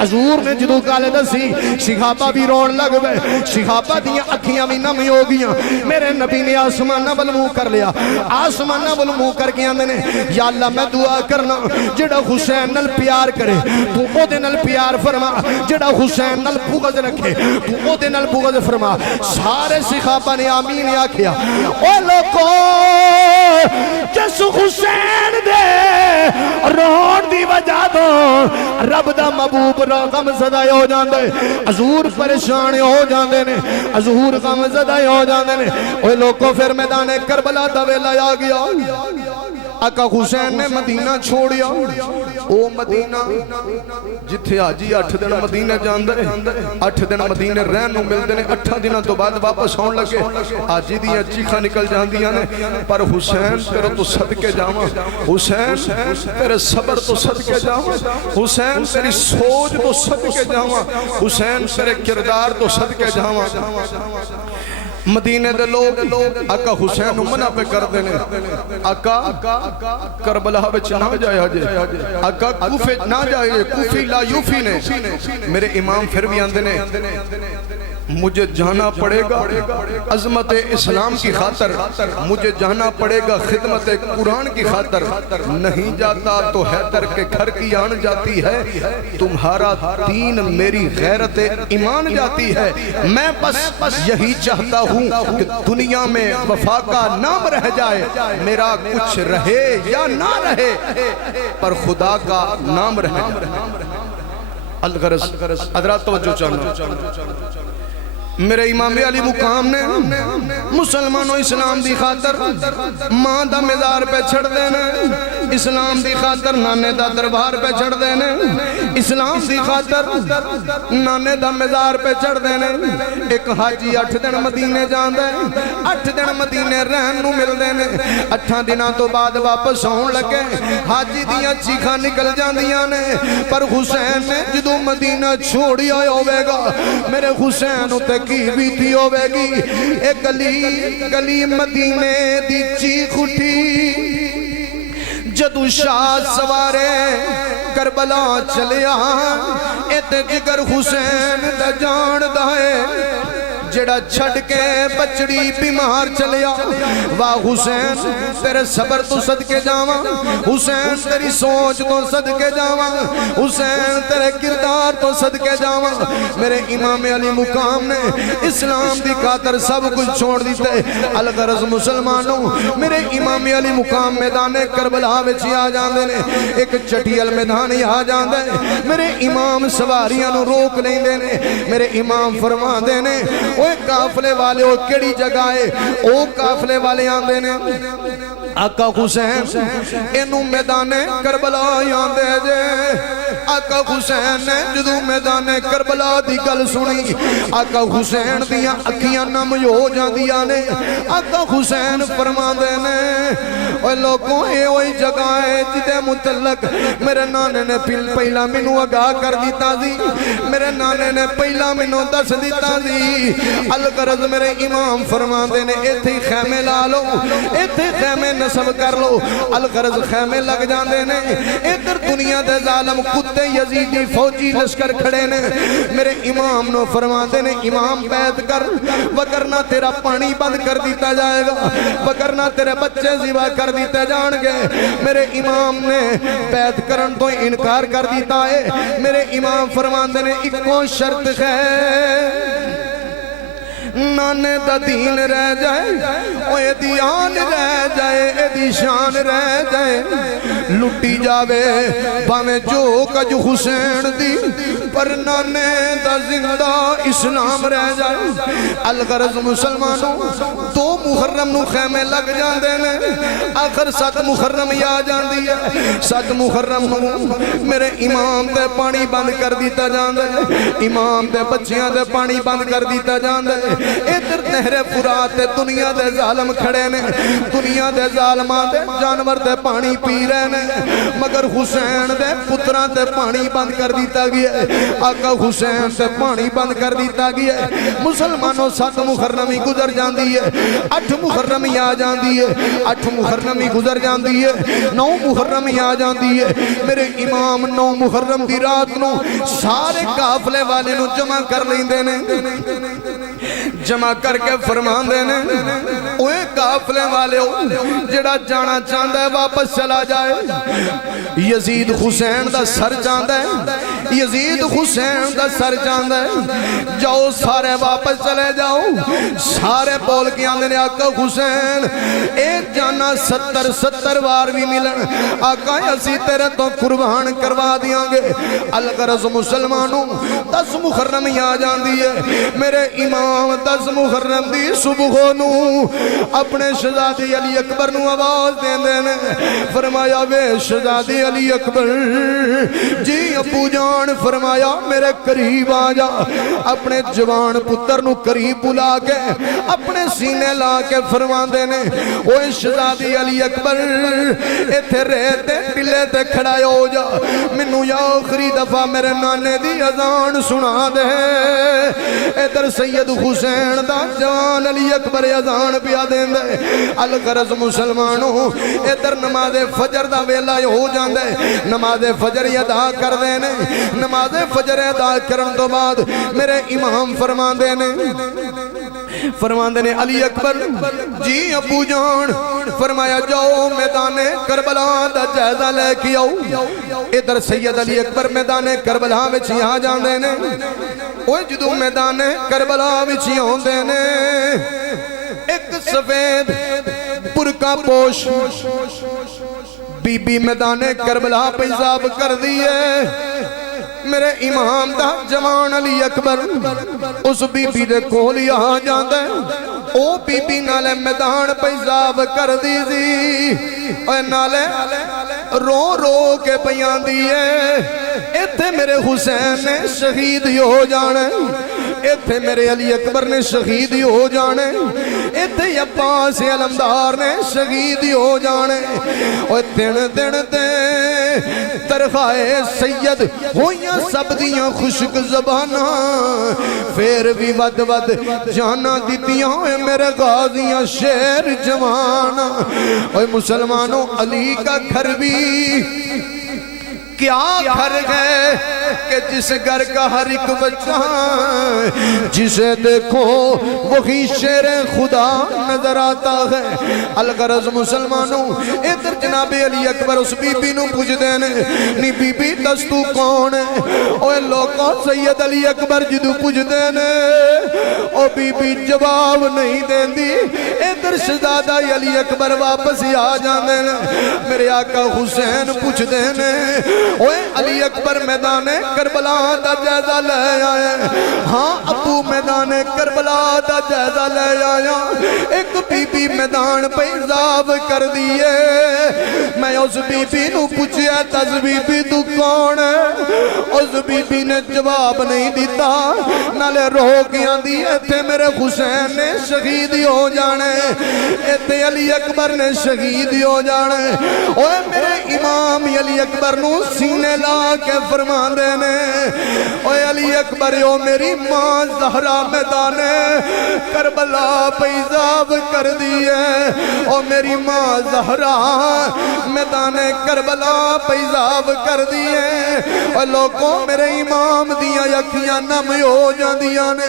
حضور نے جدو گل دسی صحابہ بھی رون لگ گئے صحابہ دیاں اکھیاں بھی نمی ہو گیاں میرے نبی نے آسمانہ ول منہ کر لیا آسمانہ ول منہ کر کے آندے نے یا اللہ میں دعا کرنا جڑا حسین نال پیار کرے تو او دے نال پیار فرما جڑا حسین نال بغض رکھے تو او دے نال بغض فرما سارے صحابہ نے آمین آکھیا او لوگو جس حسین دے رون دی وجہ تو رب دا محبوب غم زدہ ہو جاندے حضور پریشان ہو جاندے نے حضور غم زدہ ہو جاندے نے اوہ لوگوں پھر میدان کربلا دا ویلا آ گیا آقا حسین نے مدینہ چھوڑیا او مدینہ جتھے آجی 8 دن مدینہ جاندے 8 دن مدینہ رہن نو ملدے نے 8 دنوں تو بعد واپس ہون لگے آجی دیاں چیخاں نکل جاندیاں نے پر حسین تیرے تو صدقے جاواں حسین تیرے صبر تو صدقے جاواں حسین تیری سوچ تو صدقے جاواں حسین تیرے کردار تو صدقے جاواں مدینہ دے لوگ آقا حسین منع پہ کر دینے آقا کربلا بچ نہ جائے جے آقا کوفے نہ جائے کوفی لا یوفی نے میرے امام پھر بھی آندے نے مجھے جانا پڑے گا عظمت اسلام کی خاطر مجھے جانا پڑے گا خدمت قرآن کی خاطر نہیں جاتا تو حیدر کے گھر کی آن جاتی ہے تمہارا دین میری غیرت ایمان جاتی ہے میں بس یہی چاہتا ہوں کہ دنیا میں وفا کا نام رہ جائے میرا کچھ رہے یا نہ رہے پر خدا کا نام رہے الغرض حضرات توجہ چاہنا میرے امام علی مقام نے مسلمانوں اسلام دی خاطر ماں دا مزار پہ چھڑ دینے اسلام دی خاطر نانے دا دربار پہ چھڑ دینے اسلام دی خاطر نانے دا مزار پہ چھڑ دینے ایک حاجی 8 دن مدینے جان دے 8 دن مدینے رہن نو مل دینے 8 دنوں تو بعد واپس ہون لگے حاجی دیاں چیخاں نکل جان دیاں نے پر حسین نے جدو مدینہ چھوڑی آئے ہوئے گا میرے حسین ہوتے کی بھی تھی ہوئے گی ایک گلی مدینے دی چیخ اٹھی جدو شاہ سوارے کربلا چلیا ایت جگر حسین دا جان دائے جڑا چھڑ کے بچڑی بیمار چلیا واہ حسین تیرے صبر تو صدقے جاواں حسین تیری سوچ تو صدقے جاواں حسین تیرے کردار تو صدقے جاواں میرے امام علی مقام نے اسلام دی خاطر سب کچھ چھوڑ دیتے الغرض مسلمانوں میرے امام علی مقام میدان کربلا وچ آ جاندے نے ایک چٹیل میدان آ جاندے میرے امام سواریاں نو روک لیندے نے میرے امام فرماندے نے اوے کافلے والے او کیڑی جگہ ہے او کافلے والے آندے نے آقا حسین اینو میدان کربلا آندے جے آقا حسین نے جدو میدان کربلا دی گل سنی آقا حسین دیاں اکھیاں نم ہو جاندیاں نے آقا حسین فرماندے نے اوے لوگوں اے وہی جگہ ہے جدے متعلق میرے نانے نے پہلا مینوں آگاہ کر دیتا سی میرے نانے نے پہلا مینوں دس دیتا سی الغرض میرے امام فرماندے نے ایتھے خیمے لا لو ایتھے خیمے نصب کر لو الغرض خیمے لگ جاندے نے ادھر دنیا دے ظالم کتے یزیدی فوجی لشکر کھڑے نے میرے امام نو فرماندے نے امام بیعت کر وگرنہ تیرا پانی بند کر دیتا جائے گا وگرنہ تیرے بچے ذبح کر دیتے جان گے میرے امام نے بیعت کرن تو انکار کر دیتا ہے میرے امام فرماندے نے ایکو شرط ہے نانے دا دین رہ جائے اوہ دی آن رہ جائے اے دی شان رہ جائے لٹی جاوے باویں جو کج حسین دی پر نانے دا زندہ اسلام رہ جائے الغرض مسلمانوں 2 محرم نو خیمے لگ جان دینے آخر 7 محرم یا جان دیا 7 محرم نو میرے امام دے پانی بند کر دیتا جان دے امام دے بچیاں دے پانی بند کر دیتا جان دے ادھر نہر فرات دنیا دے ظالم کھڑے نے دنیا دے ظالمان دے جانور دے پانی پی رہے نے مگر حسین دے پتران دے پانی بند کر دیتا گیا آقا حسین دے پانی بند کر دیتا گیا مسلمانوں 7 محرمی گزر جان دیئے 8 محرمی آ جان دیئے 8 محرمی گزر جان دیئے 9 محرمی آ جان دیئے میرے امام 9 محرم دی رات نو سارے قافلے والے نو جمع کر لیندے نے جمع کر کے فرمان دینے اوے قافلے والے ہو جڑا جانا چاندہ ہے واپس چلا جائے یزید حسین دا سر چاندہ ہے یزید حسین دا سر جاندہ ہے جاؤ سارے واپس چلے جاؤ سارے بول کے آندے نے آقا حسین ایک جانا 70 وار بھی ملن آقا اسی تیرے تو قربان کروا دیاں گے الغرض مسلمانوں 10 محرم آ جان دیئے میرے امام 10 محرم دی صبح نو اپنے شہزادی علی اکبر نو آواز دیں دینے فرمایا وے شہزادی علی اکبر جی ابو جان فرمایا میرے قریب آ جا اپنے جوان پتر نو قریب بلا کے اپنے سینے لا کے فرما دینے اوہ شہزادی علی اکبر ایتھے رہتے ٹلے تے کھڑائے ہو جا منو یا آخری دفعہ میرے نانے دی اذان سنا دے ادھر سید حسین دا جوان علی اکبر اذان پیا دیں دے الغرض مسلمانوں ادھر نماز فجر دا ویلا ہو جان دے نماز فجر ادا کر دینے نماز فجر ادا کرن تو بعد میرے امام فرما دینے علی اکبر جی ابو جان فرمایا جاؤ میدان کربلا دا جائزہ لے کے آؤ ادھر سید علی اکبر میدان کربلا وچ یہاں جان دینے اوہ جدو میدان کربلا وچ یہاں دینے ایک سفید پرکا پوش بی بی میدان کربلا پیزاب کر دیئے میرے امام دا جوان علی اکبر اس بی بی دے کول یہاں جاندے او بی بی نالے میدان پیزاب کر دی اے نالے رو رو کے بیان دیئے ایتھے میرے حسین نے شہید ہو جانے ایتھے میرے علی اکبر نے شہید ہو جانے ایتھے عباس علمدار نے شہید ہو جانے اور دن دن دے ترخائے سید ہویاں سب دیاں خشک زبانہ پھر بھی ود ود جانا دیتیاں ہوئے میرے غازیاں شیر جوانہ اور مسلمانوں علی کا گھر بھی کیا گھر ہے کہ جس گھر کا ہر ایک بچہ جسے دیکھو وہی شیر خدا نظر آتا ہے الغرض مسلمانوں ادھر جناب علی اکبر اس بی بی نو پوچھ دینے نی بی بی دس تو کون ہے اوہ لوگوں سید علی اکبر جدو پوچھ دینے او بی بی جواب نہیں دین دی ادھر شہزادہ علی اکبر واپس ہی آ جانے میرے آقا حسین پوچھ دینے اوہ علی اکبر میدان کربلا دا جائزہ لے آئے ہاں ابو میدان کربلا دا جائزہ لے آیا ایک بی بی میدان پیزاب کر دیئے میں اس بی بی نو پوچھیا تز بی بی تو کون ہے اس بی بی نے جواب نہیں دیتا نالے رو گیا دیئے تھے میرے حسین نے شہید ہو جانے ایتے علی اکبر نے شہید ہو جانے اوہ میرے امام علی اکبر نو سینے لا کے فرما دینے اوہ علی اکبر یو میری ماں زہرہ میدان کربلا پیزاب کر دیئے اوہ میری ماں زہرہ میدان کربلا پیزاب کر دیئے اوہ لوگوں میرے امام دیاں یکیاں نم ہو جان دیاں نے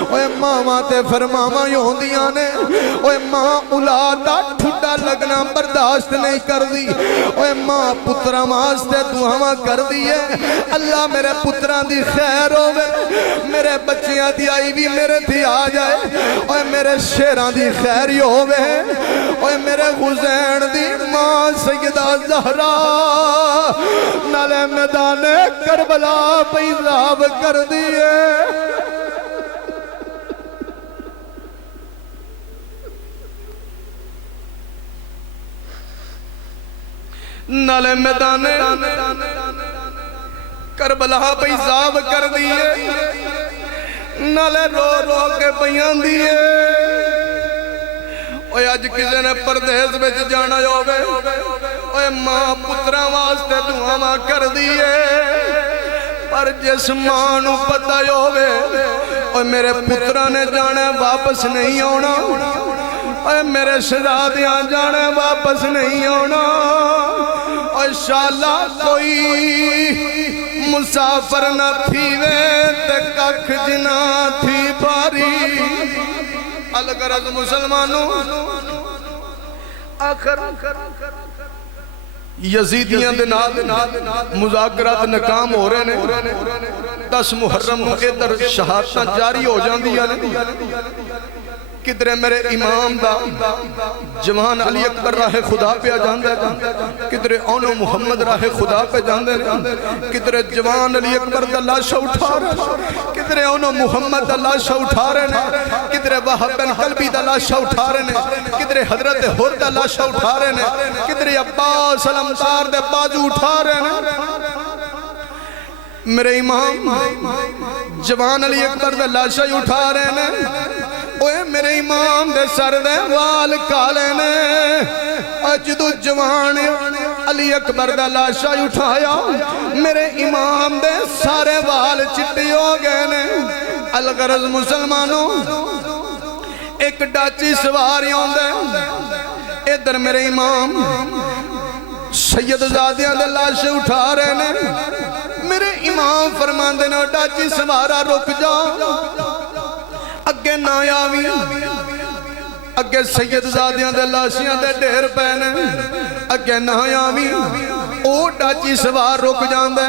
اوہ ماما تے فرماما یوں دیاں نے اوہ ماں اولادا ٹھڈا لگنا برداشت نہیں کر دی اوہ ماں پترہ ماستے دعا کر دیئے اللہ میرے پتران دی خیر ہوئے میرے بچیاں دی آئی بھی میرے تھی آ جائے اوہ میرے شیران دی خیر ہوئے اوہ میرے حسین دی ماں سیدہ زہرہ نالے میدان کربلا پیزاب کر دیئے نالے میدان کربلا پیزاب کر دیئے نالے رو رو کے بیان دیئے اوہ آج کسی نے پردیس بچ جانا ہوئے اوہ ماں پترہ واسطے دعا کر دیئے پر جس ماں نو پتہ ہوئے اوہ میرے پترہ نے جانا واپس نہیں ہونا اوہ میرے شہزادیاں جانا واپس نہیں ہونا انشاءاللہ کوئی مسافر نہ تھی وے تے ککھ جنا تھی باری الغرض مسلمانوں آخر یزیدیاں دے نال مذاکرات ناکام ہو رہے نے 10 محرم نو ادھر شہادتاں جاری ہو جاندیاں نے کدھرے میرے امام دا جوان علی اکبر راہ خدا پہ جاندے کدھرے اونو محمد راہ خدا پہ جاندے کدھرے جوان علی اکبر دا لاشا اٹھا رہے کدھرے اونو محمد دا لاشا اٹھا رہے کدھرے وہب بن قلبی دا لاشا اٹھا رہے کدھرے حضرت حر دا لاشا اٹھا رہے کدھرے عباس علمدار دے بازو اٹھا رہے میرے امام جوان علی اکبر دا لاشا اٹھا رہے اوے میرے امام دے سر دے وال کالے نے جدو جوان علی اکبر دا لاشا اٹھایا میرے امام دے سارے وال چٹے ہو گئے نے الغرض مسلمانوں ایک ڈاچی سواریوں دے ادھر میرے امام سید زادیاں دے لاشے اٹھا رہے نے میرے امام فرمان دے نے ڈاچی سوارا رک جا اگے نہ آوی اگے سید زادیاں دے لاشیاں دے ڈھیر پینے اگے نہ آوی او ڈاچی سوار رک جاندے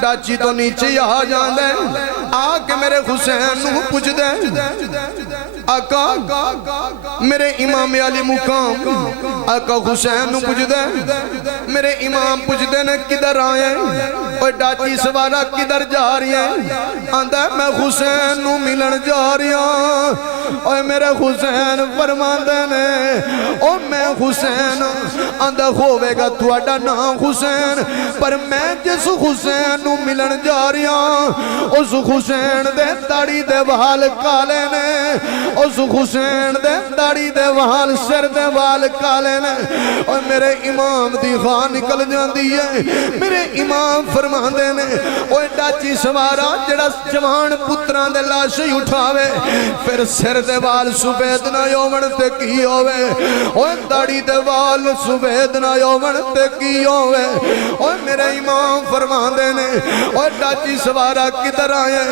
ڈاچی تو نیچے آ جاندے آکے میرے حسین نو پوچھ دے آقا میرے امام علی مقام آقا حسین نو پوچھ دے میرے امام پوچھ دے نے کدھر آئے اور ڈاچی سوارا کدھر جا رہی ہے آندہ میں حسین نو ملن جا رہی ہوں اور میرے حسین فرمان دے نے اور میں حسین آندہ ہوئے گا تواڈا نام حسین پر میں جس حسین نو ملن جا رہی ہوں اس حسین دے داڑی دے وال کالے نے اس حسین دے داڑی دے وال سر دے وال کالے نے اور میرے امام دی خواہ نکل جاندی ہے میرے امام فرمان دے نے اوہ ڈاچی سوارا جڑا جوان پتران دے لاشی اٹھاوے پھر سر دے وال سفید نہ یومن تے کی ہوئے اوہ داڑی دے وال سفید نہ یومن تے کی ہوئے اوہ میرے امام فرمان دے نے اوہ ڈاچی سوارا کدھر آئے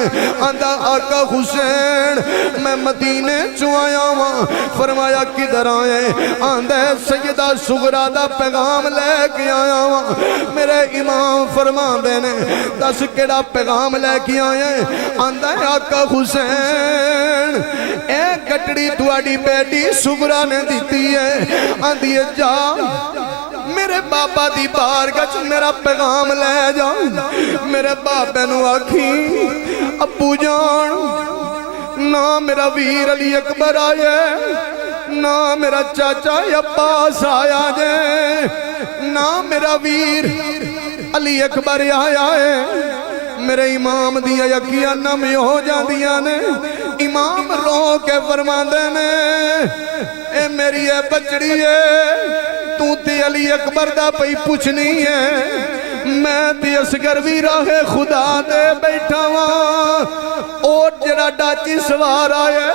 آندہ آقا حسین میں مدینے چوائیا ہوں فرمایا کدھر آئے آندہ سیدہ سغرا دا پیغام لے کے آیا ہوں میرے امام فرمان دے نے 10 کیڑا پیغام لے کے آئے آندہ آقا حسین اے گٹڑی تواڈی بیٹی سغرا نے دیتی ہے آندھی جا میرے بابا دی بارگاہ میرا پیغام لے جا میرے بابے نو آکھی ابو جان نہ میرا ویر علی اکبر آئے نہ میرا چاچا عباس آیا جے نہ میرا ویر علی اکبر آیا ہے میرے امام دیا یقیاں نمی ہو جاندیاں نے امام رو کے فرماندے نے اے میری اے بچڑی ہے تو تی علی اکبر دا پئی پوچھنی ہے میں تی اسگر بھی راہ خدا دے بیٹھا ہوں اور جڑا ڈاچی سوار آئے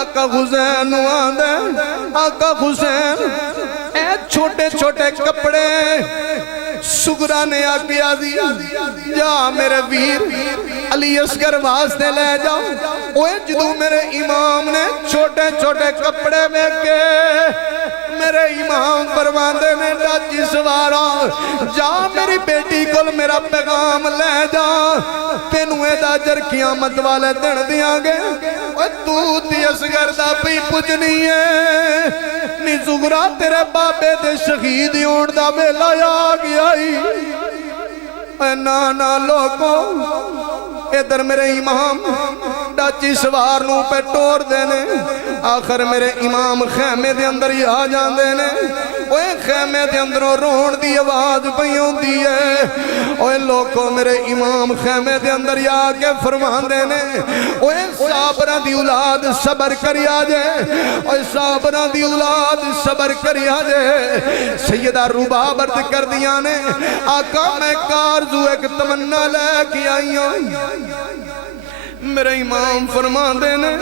آقا حسین نو آندے آقا حسین اے چھوٹے چھوٹے کپڑے سغرا نے آگیا دیا جا میرے ویر علی اصغر واسطے لے جاؤ اوہ جدو میرے امام نے چھوٹے چھوٹے کپڑے میں کے میرے امام فرماندے میں ڈاچی سوارا جا میری بیٹی کل میرا پیغام لے جا تینوے دا جر قیامت والے دن دیا گے تو تی اصغر دا پی پجنی ہے نی زغرا تیرے بابے دے شہید یون دا بیلا یا گیا اے نانا لوگوں ادھر میرے امام ڈاچی سوار نو پہ ٹور دینے آخر میرے امام خیمے دے اندر ہی آ جان دینے اوے خیمے دے اندروں رون دی آواز پیوں دیئے اوے لوگوں میرے امام خیمے دے اندر ہی آگے فرمان دینے اوے صابرہ دی اولاد صبر کری آجے اوے صابرہ دی اولاد صبر کری آجے سیدہ رباب عرض کر دیا نے آقا میں کارزو ایک تمنا لے کی آئی ہوں میرے امام فرمان دینے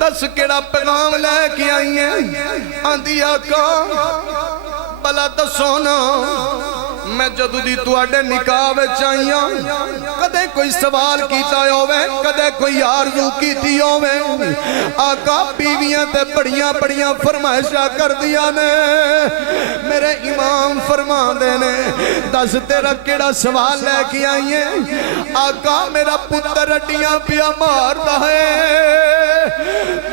10 کیڑا پیغام لے کے آئی ہیں آندھی آقا بلا دسونا میں جدو دی تواڈے نکاح وچ آئیاں کدے کوئی سوال کیتا ہووے کدے کوئی آرزو کیتی ہووے آقا بیویاں تے بڑیاں بڑیاں فرمائشاں کر دیا نے میرے امام فرما دے نے دس تیرا کیڑا سوال لے کے آئیے آقا میرا پتر اڈیاں پیا ماردا ہے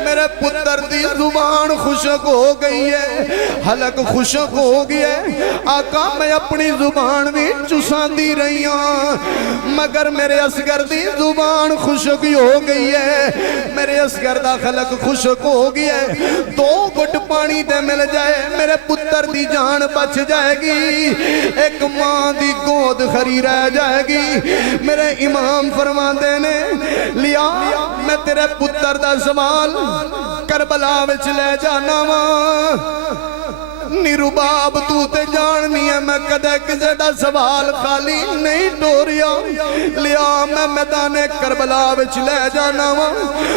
میرے پتر دی زبان خشک ہو گئی ہے حلق خشک ہو گیا ہے آقا میں اپنی زبان بھی چسان دی رہی ہوں مگر میرے اصغر دی زبان خشک ہو گئی ہے میرے اصغر دا حلق خشک ہو گیا ہے دو گھٹ پانی دے مل جائے میرے پتر دی جان بچ جائے گی ایک ماں دی گود خری رہ جائے گی میرے امام فرما دینے لیا میں تیرے پتر دا سوال کربلا وچ لے جانا ماں نیرو باب تو تے جاننی ہے میں کدے کسے دا سوال خالی نہیں ڈوریا لیا میں میدان کربلا وچ لے جانا وا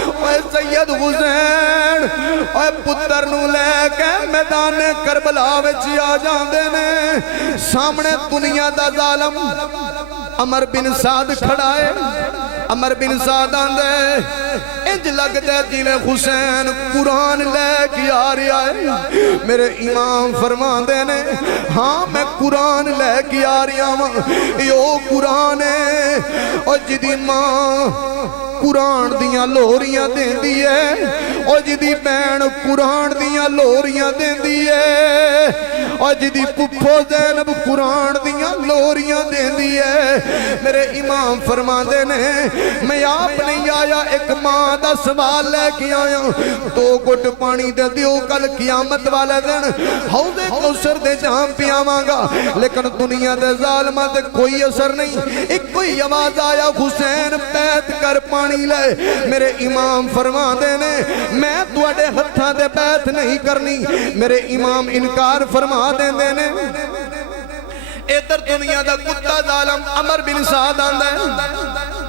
اوے سید حسین اوے پتر نو لے کے میدان کربلا وچ آ جاندے نے سامنے دنیا دا ظالم عمر بن سعد کھڑا ہے عمر بن سعد آندے انج لگ دے جیویں حسین قرآن لے کے آ رہا ہے میرے امام فرما دے نے ہاں میں قرآن لے کے آ رہا ہوں یو قرآن ہے اور جدی ماں قرآن دیاں لوریاں دیں دیئے اور جدی بین قرآن دیاں لوریاں دیں دیئے اور جدی پپھو زینب قرآن دیاں لوریاں دیں دیئے میرے امام فرما دے نے میں آپ نہیں آیا ایک ماں دا سوال لے کے آیا دو گھٹ پانی دے دیو کل قیامت والے دن حوض کوثر دے جہاں پیاواں گا لیکن دنیا دے ظالمہ دے کوئی اثر نہیں ایک کوئی آواز آیا حسین بیت کر پانی لے میرے امام فرما دینے میں تواڈے ہتھاں دے بیت نہیں کرنی میرے امام انکار فرما دینے ادھر دنیا دا کتا ظالم عمر بن سعد آندا ہے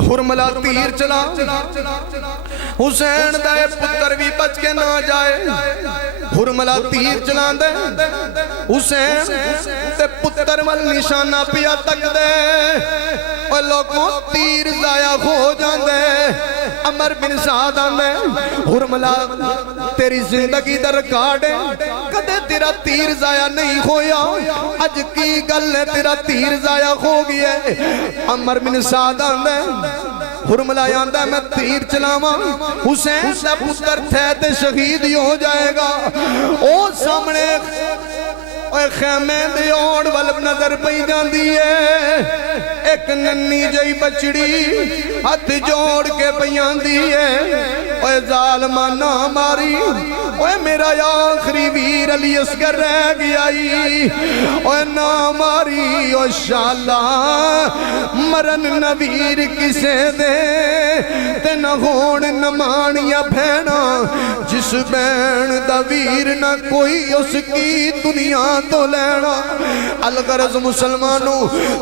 حرملہ تیر چلا حسین دا پتر بھی بچ کے نہ جائے حرملہ تیر چلا دے حسین تے پتر وال نشانہ پیا تک دے اور لوگوں تیر ضائع ہو جان دے عمر بن سعد آندے حرملہ تیری زندگی در کاڑے کدے تیرا تیر ضائع نہیں ہویا اج کی گل ہے تیرا تیر ضائع ہو گیا عمر بن سعد آندے حرملہ آندہ میں تیر چلاواں حسین دا پتر تھے تے شہید ہی ہو جائے گا او سامنے اوے خیمے دے اوڑ والب نظر پئی جاندی ہے ایک ننی جئی بچڑی ہاتھ جوڑ کے پیاندی ہے اوے ظالمہ نہ ماری اوے میرا آخری ویر علی اصغر رہ گیائی اوے نہ ماری او شاءاللہ مرن نویر کسے دے تے نہ ہون نمانیاں بھینا جس بین دا ویر نہ کوئی اس کی دنیا تو لینا الغرض مسلمانوں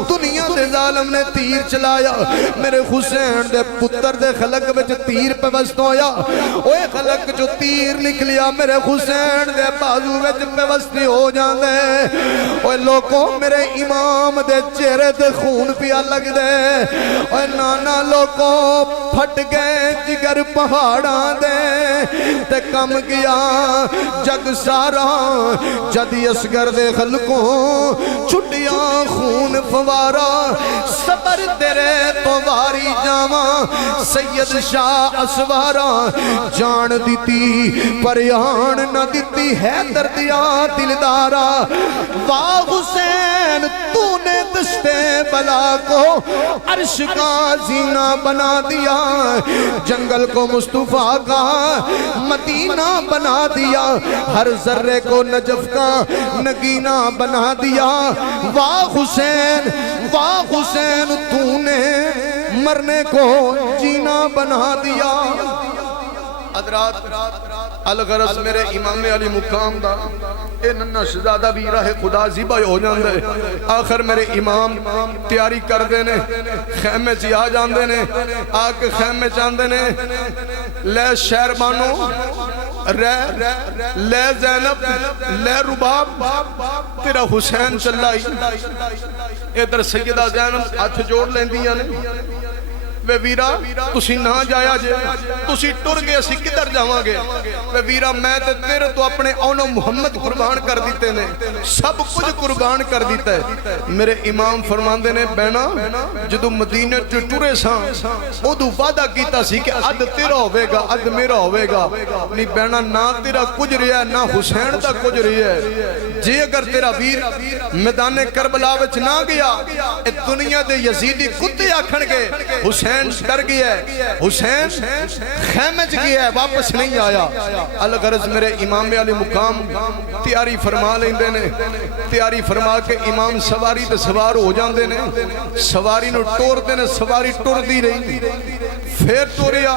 دنیا دے ظالم نے تیر چلایا میرے حسین دے پتر دے خلق وچ تیر پہ وسط ہویا اوے خلق جو تیر نکلیا میرے حسین دے بازو وچ پہ وسط ہو جان دے اوے لوگوں میرے امام دے چہرے دے خون پیا لگ دے اوے نانا لوگوں پھٹ گئے جگر پہاڑاں دے تے کم گیا جگ سارا جدی اصغر دے خلقوں چھٹیاں خون فوارا صبر تیرے تو واری جاواں سید شاہ اسوارا جان دیتی پریان نہ دیتی ہے دردیا دلدارا واہ حسین تو نے دشتے بلا کو عرش کا زینہ بنا دیا جنگل کو مصطفیٰ کا مدینہ بنا دیا ہر ذرے کو نجف کا نگینہ بنا دیا واہ حسین تو نے مرنے کو جینا بنا دیا حضرات الغرض میرے امام علی مقام دا اے ننہ شہزادہ بھی راہ خدا زیبہ ہو جان دے آخر میرے امام تیاری کر دینے خیمے چی آ جان دینے آکے خیمے چاند دینے لے شہر بانو لے زینب لے رباب تیرا حسین چلا ادھر سیدہ زینب ہاتھ جوڑ لیندیاں نے وے ویرا تسی نہ جایا جے تسی ٹر گئے اسی کدھر جاواں گے وے ویرا میں تے تیرے تو اپنے اونو محمد قربان کر دیتے نے سب کچھ قربان کر دیتا ہے میرے امام فرماندے نے بہنا جدو مدینے ٹرے ساں ادو وعدہ کیتا سی کہ اد تیرا ہوئے گا اد میرا ہوئے گا نہیں بہنا نہ تیرا کچھ رہا ہے نہ حسین دا کچھ رہا ہے جے اگر تیرا ویر میدان کربلا وچ نہ گیا ایک دنیا دے یزیدی کتے آکھن گے حسین ڈر گیا ہے حسین خیمج گیا ہے واپس نہیں آیا الغرض میرے امام علی مقام تیاری فرما لیندے نے تیاری فرما کے امام سواری تے سوار ہو جاندے نے سواری نو ٹور دے نے سواری ٹور دی رہی پھر ٹوریا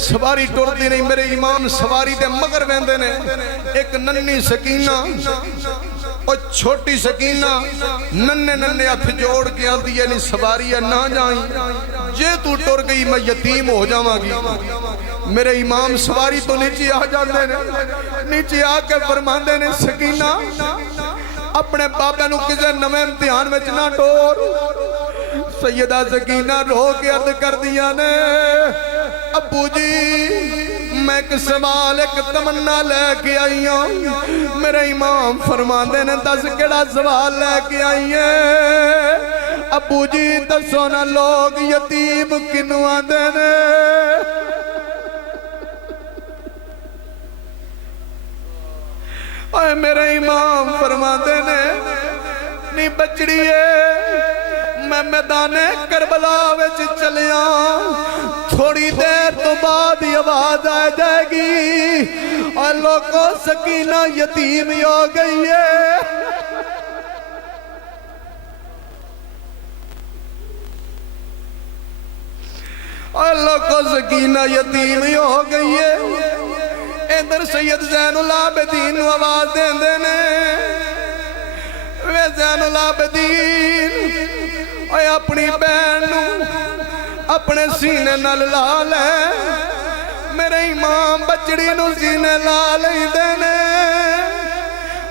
سواری ٹور دی رہی میرے امام سواری دے مگر ویندے نے ایک ننی سکینہ اور چھوٹی سکینہ ننے ننے ہاتھ جوڑ کے آتی ہے نہیں سواری ہے نہ جائیں جے تو ٹر گئی میں یتیم ہو جاواں گی میرے امام سواری تو نیچے آ جاندے نے نیچے آ کے فرماندے نے سکینہ اپنے بابے نو کسے نویں امتحان وچ نہ ٹور سیدہ سکینہ رو کے عرض کر دیا نے ابو جی میں ایک سوال ایک تمنا لے کے آئی ہوں میرے امام فرماندے نے دس کیڑا سوال لے کے آئی ہیں ابو جی دسو نا لوگ یتیم کنوں آندے نے اے میرے امام فرماندے نے نہیں بچڑی ہے میں میدان کربلا وچ چلیا تھوڑی دیر تو بعد یہ آواز آ جائے گی اور لوگوں سکینہ یتیم ہو گئی ہے اور لوگوں سکینہ یتیم ہو گئی ہے ادھر سید زین العابدین آواز دین دینے وے زین العابدین اے اپنی بہن نو اپنے سینے نال لا لے میرے امام بچڑی نو سینے لا لئی دینے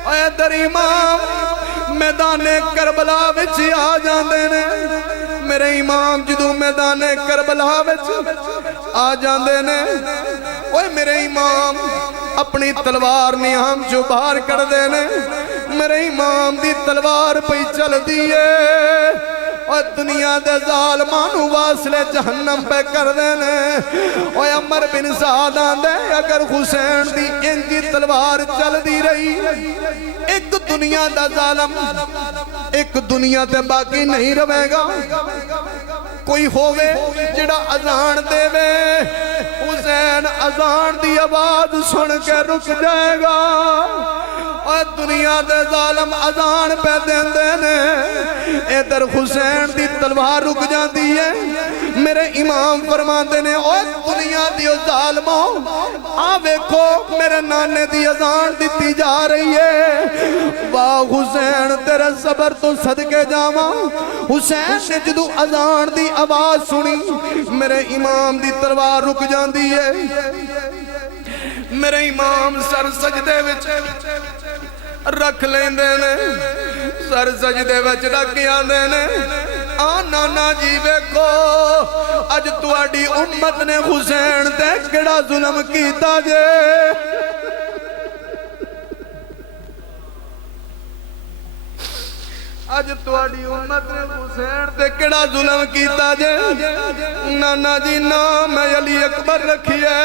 اے در امام میدان کربلا وچ آ جاندے نے میرے امام جدو میدان کربلا وچ آ جاندے نے اوے میرے امام اپنی تلوار نیام جو باہر کر دینے میرے امام دی تلوار پہ چل دیئے اور دنیا دے ظالمانو واصلے جہنم پہ کر دینے اور عمر بن سعد آندے اگر حسین دی انجی تلوار چل دی رہی ایک دنیا دا ظالم ایک دنیا تے باقی نہیں روے گا کوئی ہووے جڑا اذان دے وے حسین اذان دی آواز سن کے رک جائے گا اور دنیا دے ظالم اذان پہ دین دینے ادھر حسین دی تلوار رک جاندی ہے میرے امام فرما دینے اور دنیا دی ظالموں آوے کو میرے نانے دی اذان دیتی جا رہی ہے واہ حسین تیرے صبر تو صدقے جاواں حسین نے جدو اذان دی آواز سنی میرے امام دی تلوار رک جاندی ہے میرے امام سر سجدے وچ رکھ لیندے نے سر سجدے وچ رکھیاں دے نے آنا نا جی ویکھو اج تواڈی امت نے حسین تے کیڑا ظلم کیتا جے اج تواڈی امت نے حسین تے کیڑا ظلم کیتا جے نانا جی نام علی اکبر رکھیے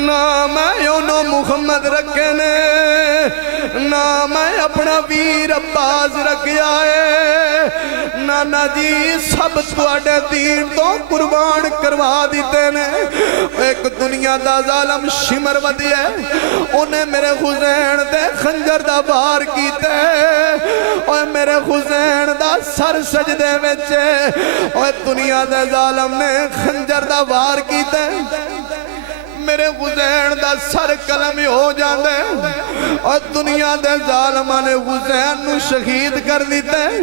نام یونو محمد رکھے نے نام اپنا ویر عباس رکھیا ہے نانا جی سب تواڈے دین تو قربان کروا دیتے نے ایک دنیا دا ظالم شمر ودی ہے انہیں میرے حسین دے خنجر دا بار کیتے اور میرے حسین دا سر سجدے وچے اور دنیا دے ظالم نے خنجر دا بار کیتے میرے حسین دا سر قلم ہو جاندے اور دنیا دے ظالماں نے حسین نو شہید کر دیتا ہے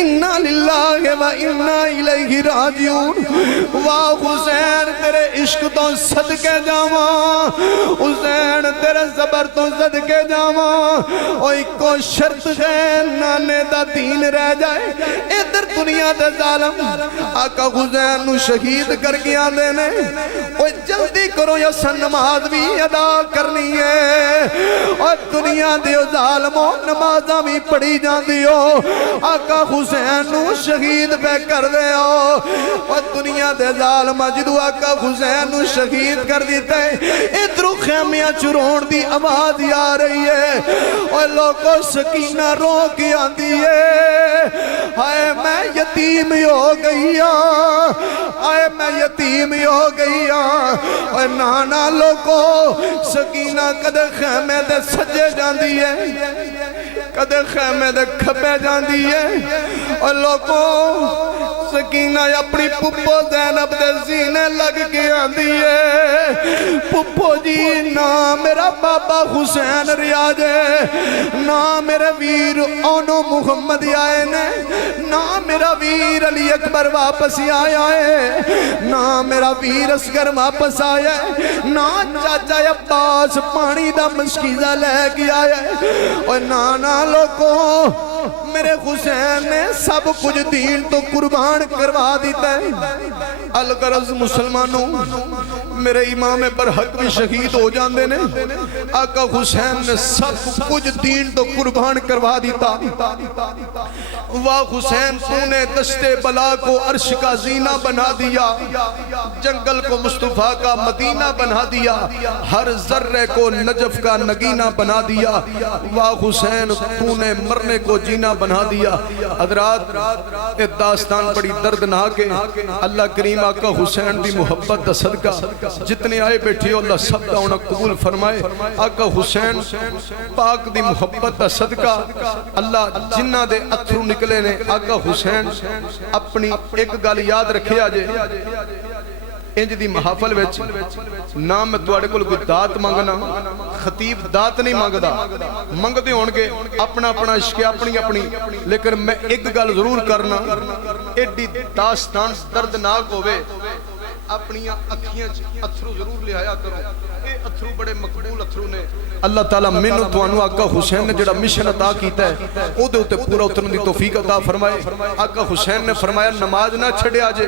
انا للہ و انا الیہ راجعون واہ حسین تیرے عشق تو صدقے جاواں حسین تیرے صبر تو صدقے جاواں او ایکو شرط ہے نانے دا دین رہ جائے ادھر دنیا دے ظالم آقا حسین نو شہید کر گیا دینے او جلدی کرو یا سن نماز بھی ادا کرنی ہے اور دنیا دیو ظالموں نمازہ بھی پڑھی جان دیو آقا حسین نو شہید پہ کر دے اور دنیا دے ظالمہ جدو آقا حسین نو شہید کر دیتے ادھرو خیمیاں چرون دی آواز آ رہی ہے اور لوگوں سکینہ رو کے آندی ہے ہائے میں یتیم ہو گئی آئے میں یتیم ہو گئی اور نانا لوگوں سکینہ کدے خیمے دے سجے جاندی ہے کدے خیمے دے کھپے جاندی ہے اور لوگوں سکینہ اپنی پپو زینب دے سینے لگ کے آندی ہے پپو جی نا میرا بابا حسین ریاض ہے نا میرے ویر اونو محمد آئے نے نا میرا ویر علی اکبر واپس آیا ہے نا میرا ویر اسگر واپس آیا ہے نا چاچا عباس پانی دا مشکیزہ لے گیا ہے اور نانا لوگوں میرے حسین نے سب کچھ دین تو قربان کروا دیتا ہے الغرض مسلمانوں میرے امام پر حق بھی شہید ہو جاندے نے آقا حسین نے سب کچھ دین تو قربان کروا دیتا واہ حسین تو نے دشت بلا کو عرش کا زینہ بنا دیا جنگل کو مصطفیٰ کا مدینہ بنا دیا ہر ذرے کو نجف کا نگینہ بنا دیا واہ حسین تو نے مرنے کو جینا بنا دیا حضرات ایک داستان بڑی دردناک ہے اللہ کریم آقا حسین دی محبت دا صدقہ جتنے آئے بیٹھے اللہ سب دا انہا قبول فرمائے آقا حسین پاک دی محبت دا صدقہ اللہ جنہ دے اتھرو نکلے نے آقا حسین اپنی ایک گال یاد رکھے آجے انج دی محافل ویچ نام میں توڑے کو کوئی دات مانگنا خطیب دات نہیں مانگدا مانگ دے ہونگے اپنا اپنا عشق اپنی اپنی لیکن میں ایک گل ضرور کرنا ایڈی داستان دردناک ہوئے اپنی اکھیاں اتھرو ضرور لے آیا کرو اے اتھرو بڑے مقبول اتھرو نے اللہ تعالیٰ منو توانو آقا حسین نے جڑا مشن عطا کیتا ہے او دے ہوتے پورا اترن دی توفیق عطا فرمائے آقا حسین نے فرمایا نماز نہ چھڑے آجے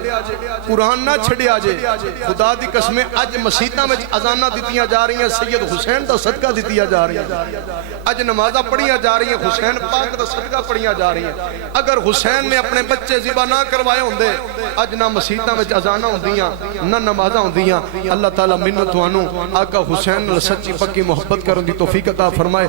قرآن نہ چھڑے آجے خدا دی قسمیں آج مسیطہ میں ازانہ دیتیاں جا رہی ہیں سید حسین دا صدقہ دیتیاں جا رہی ہیں آج نمازہ پڑھیاں جا رہی ہیں حسین پاک دا صدقہ پڑھیاں جا رہی ہیں اگر حسین نے اپنے بچے ذبح نہ کروائے ہوں دے آج نہ مسیطہ میں ازانہ ہوں دیاں نہ نمازہ ہوں دیاں اللہ تعالیٰ منو توانو آقا حسین سچی پکی محبت کرن دی توفیق عطا فرمائے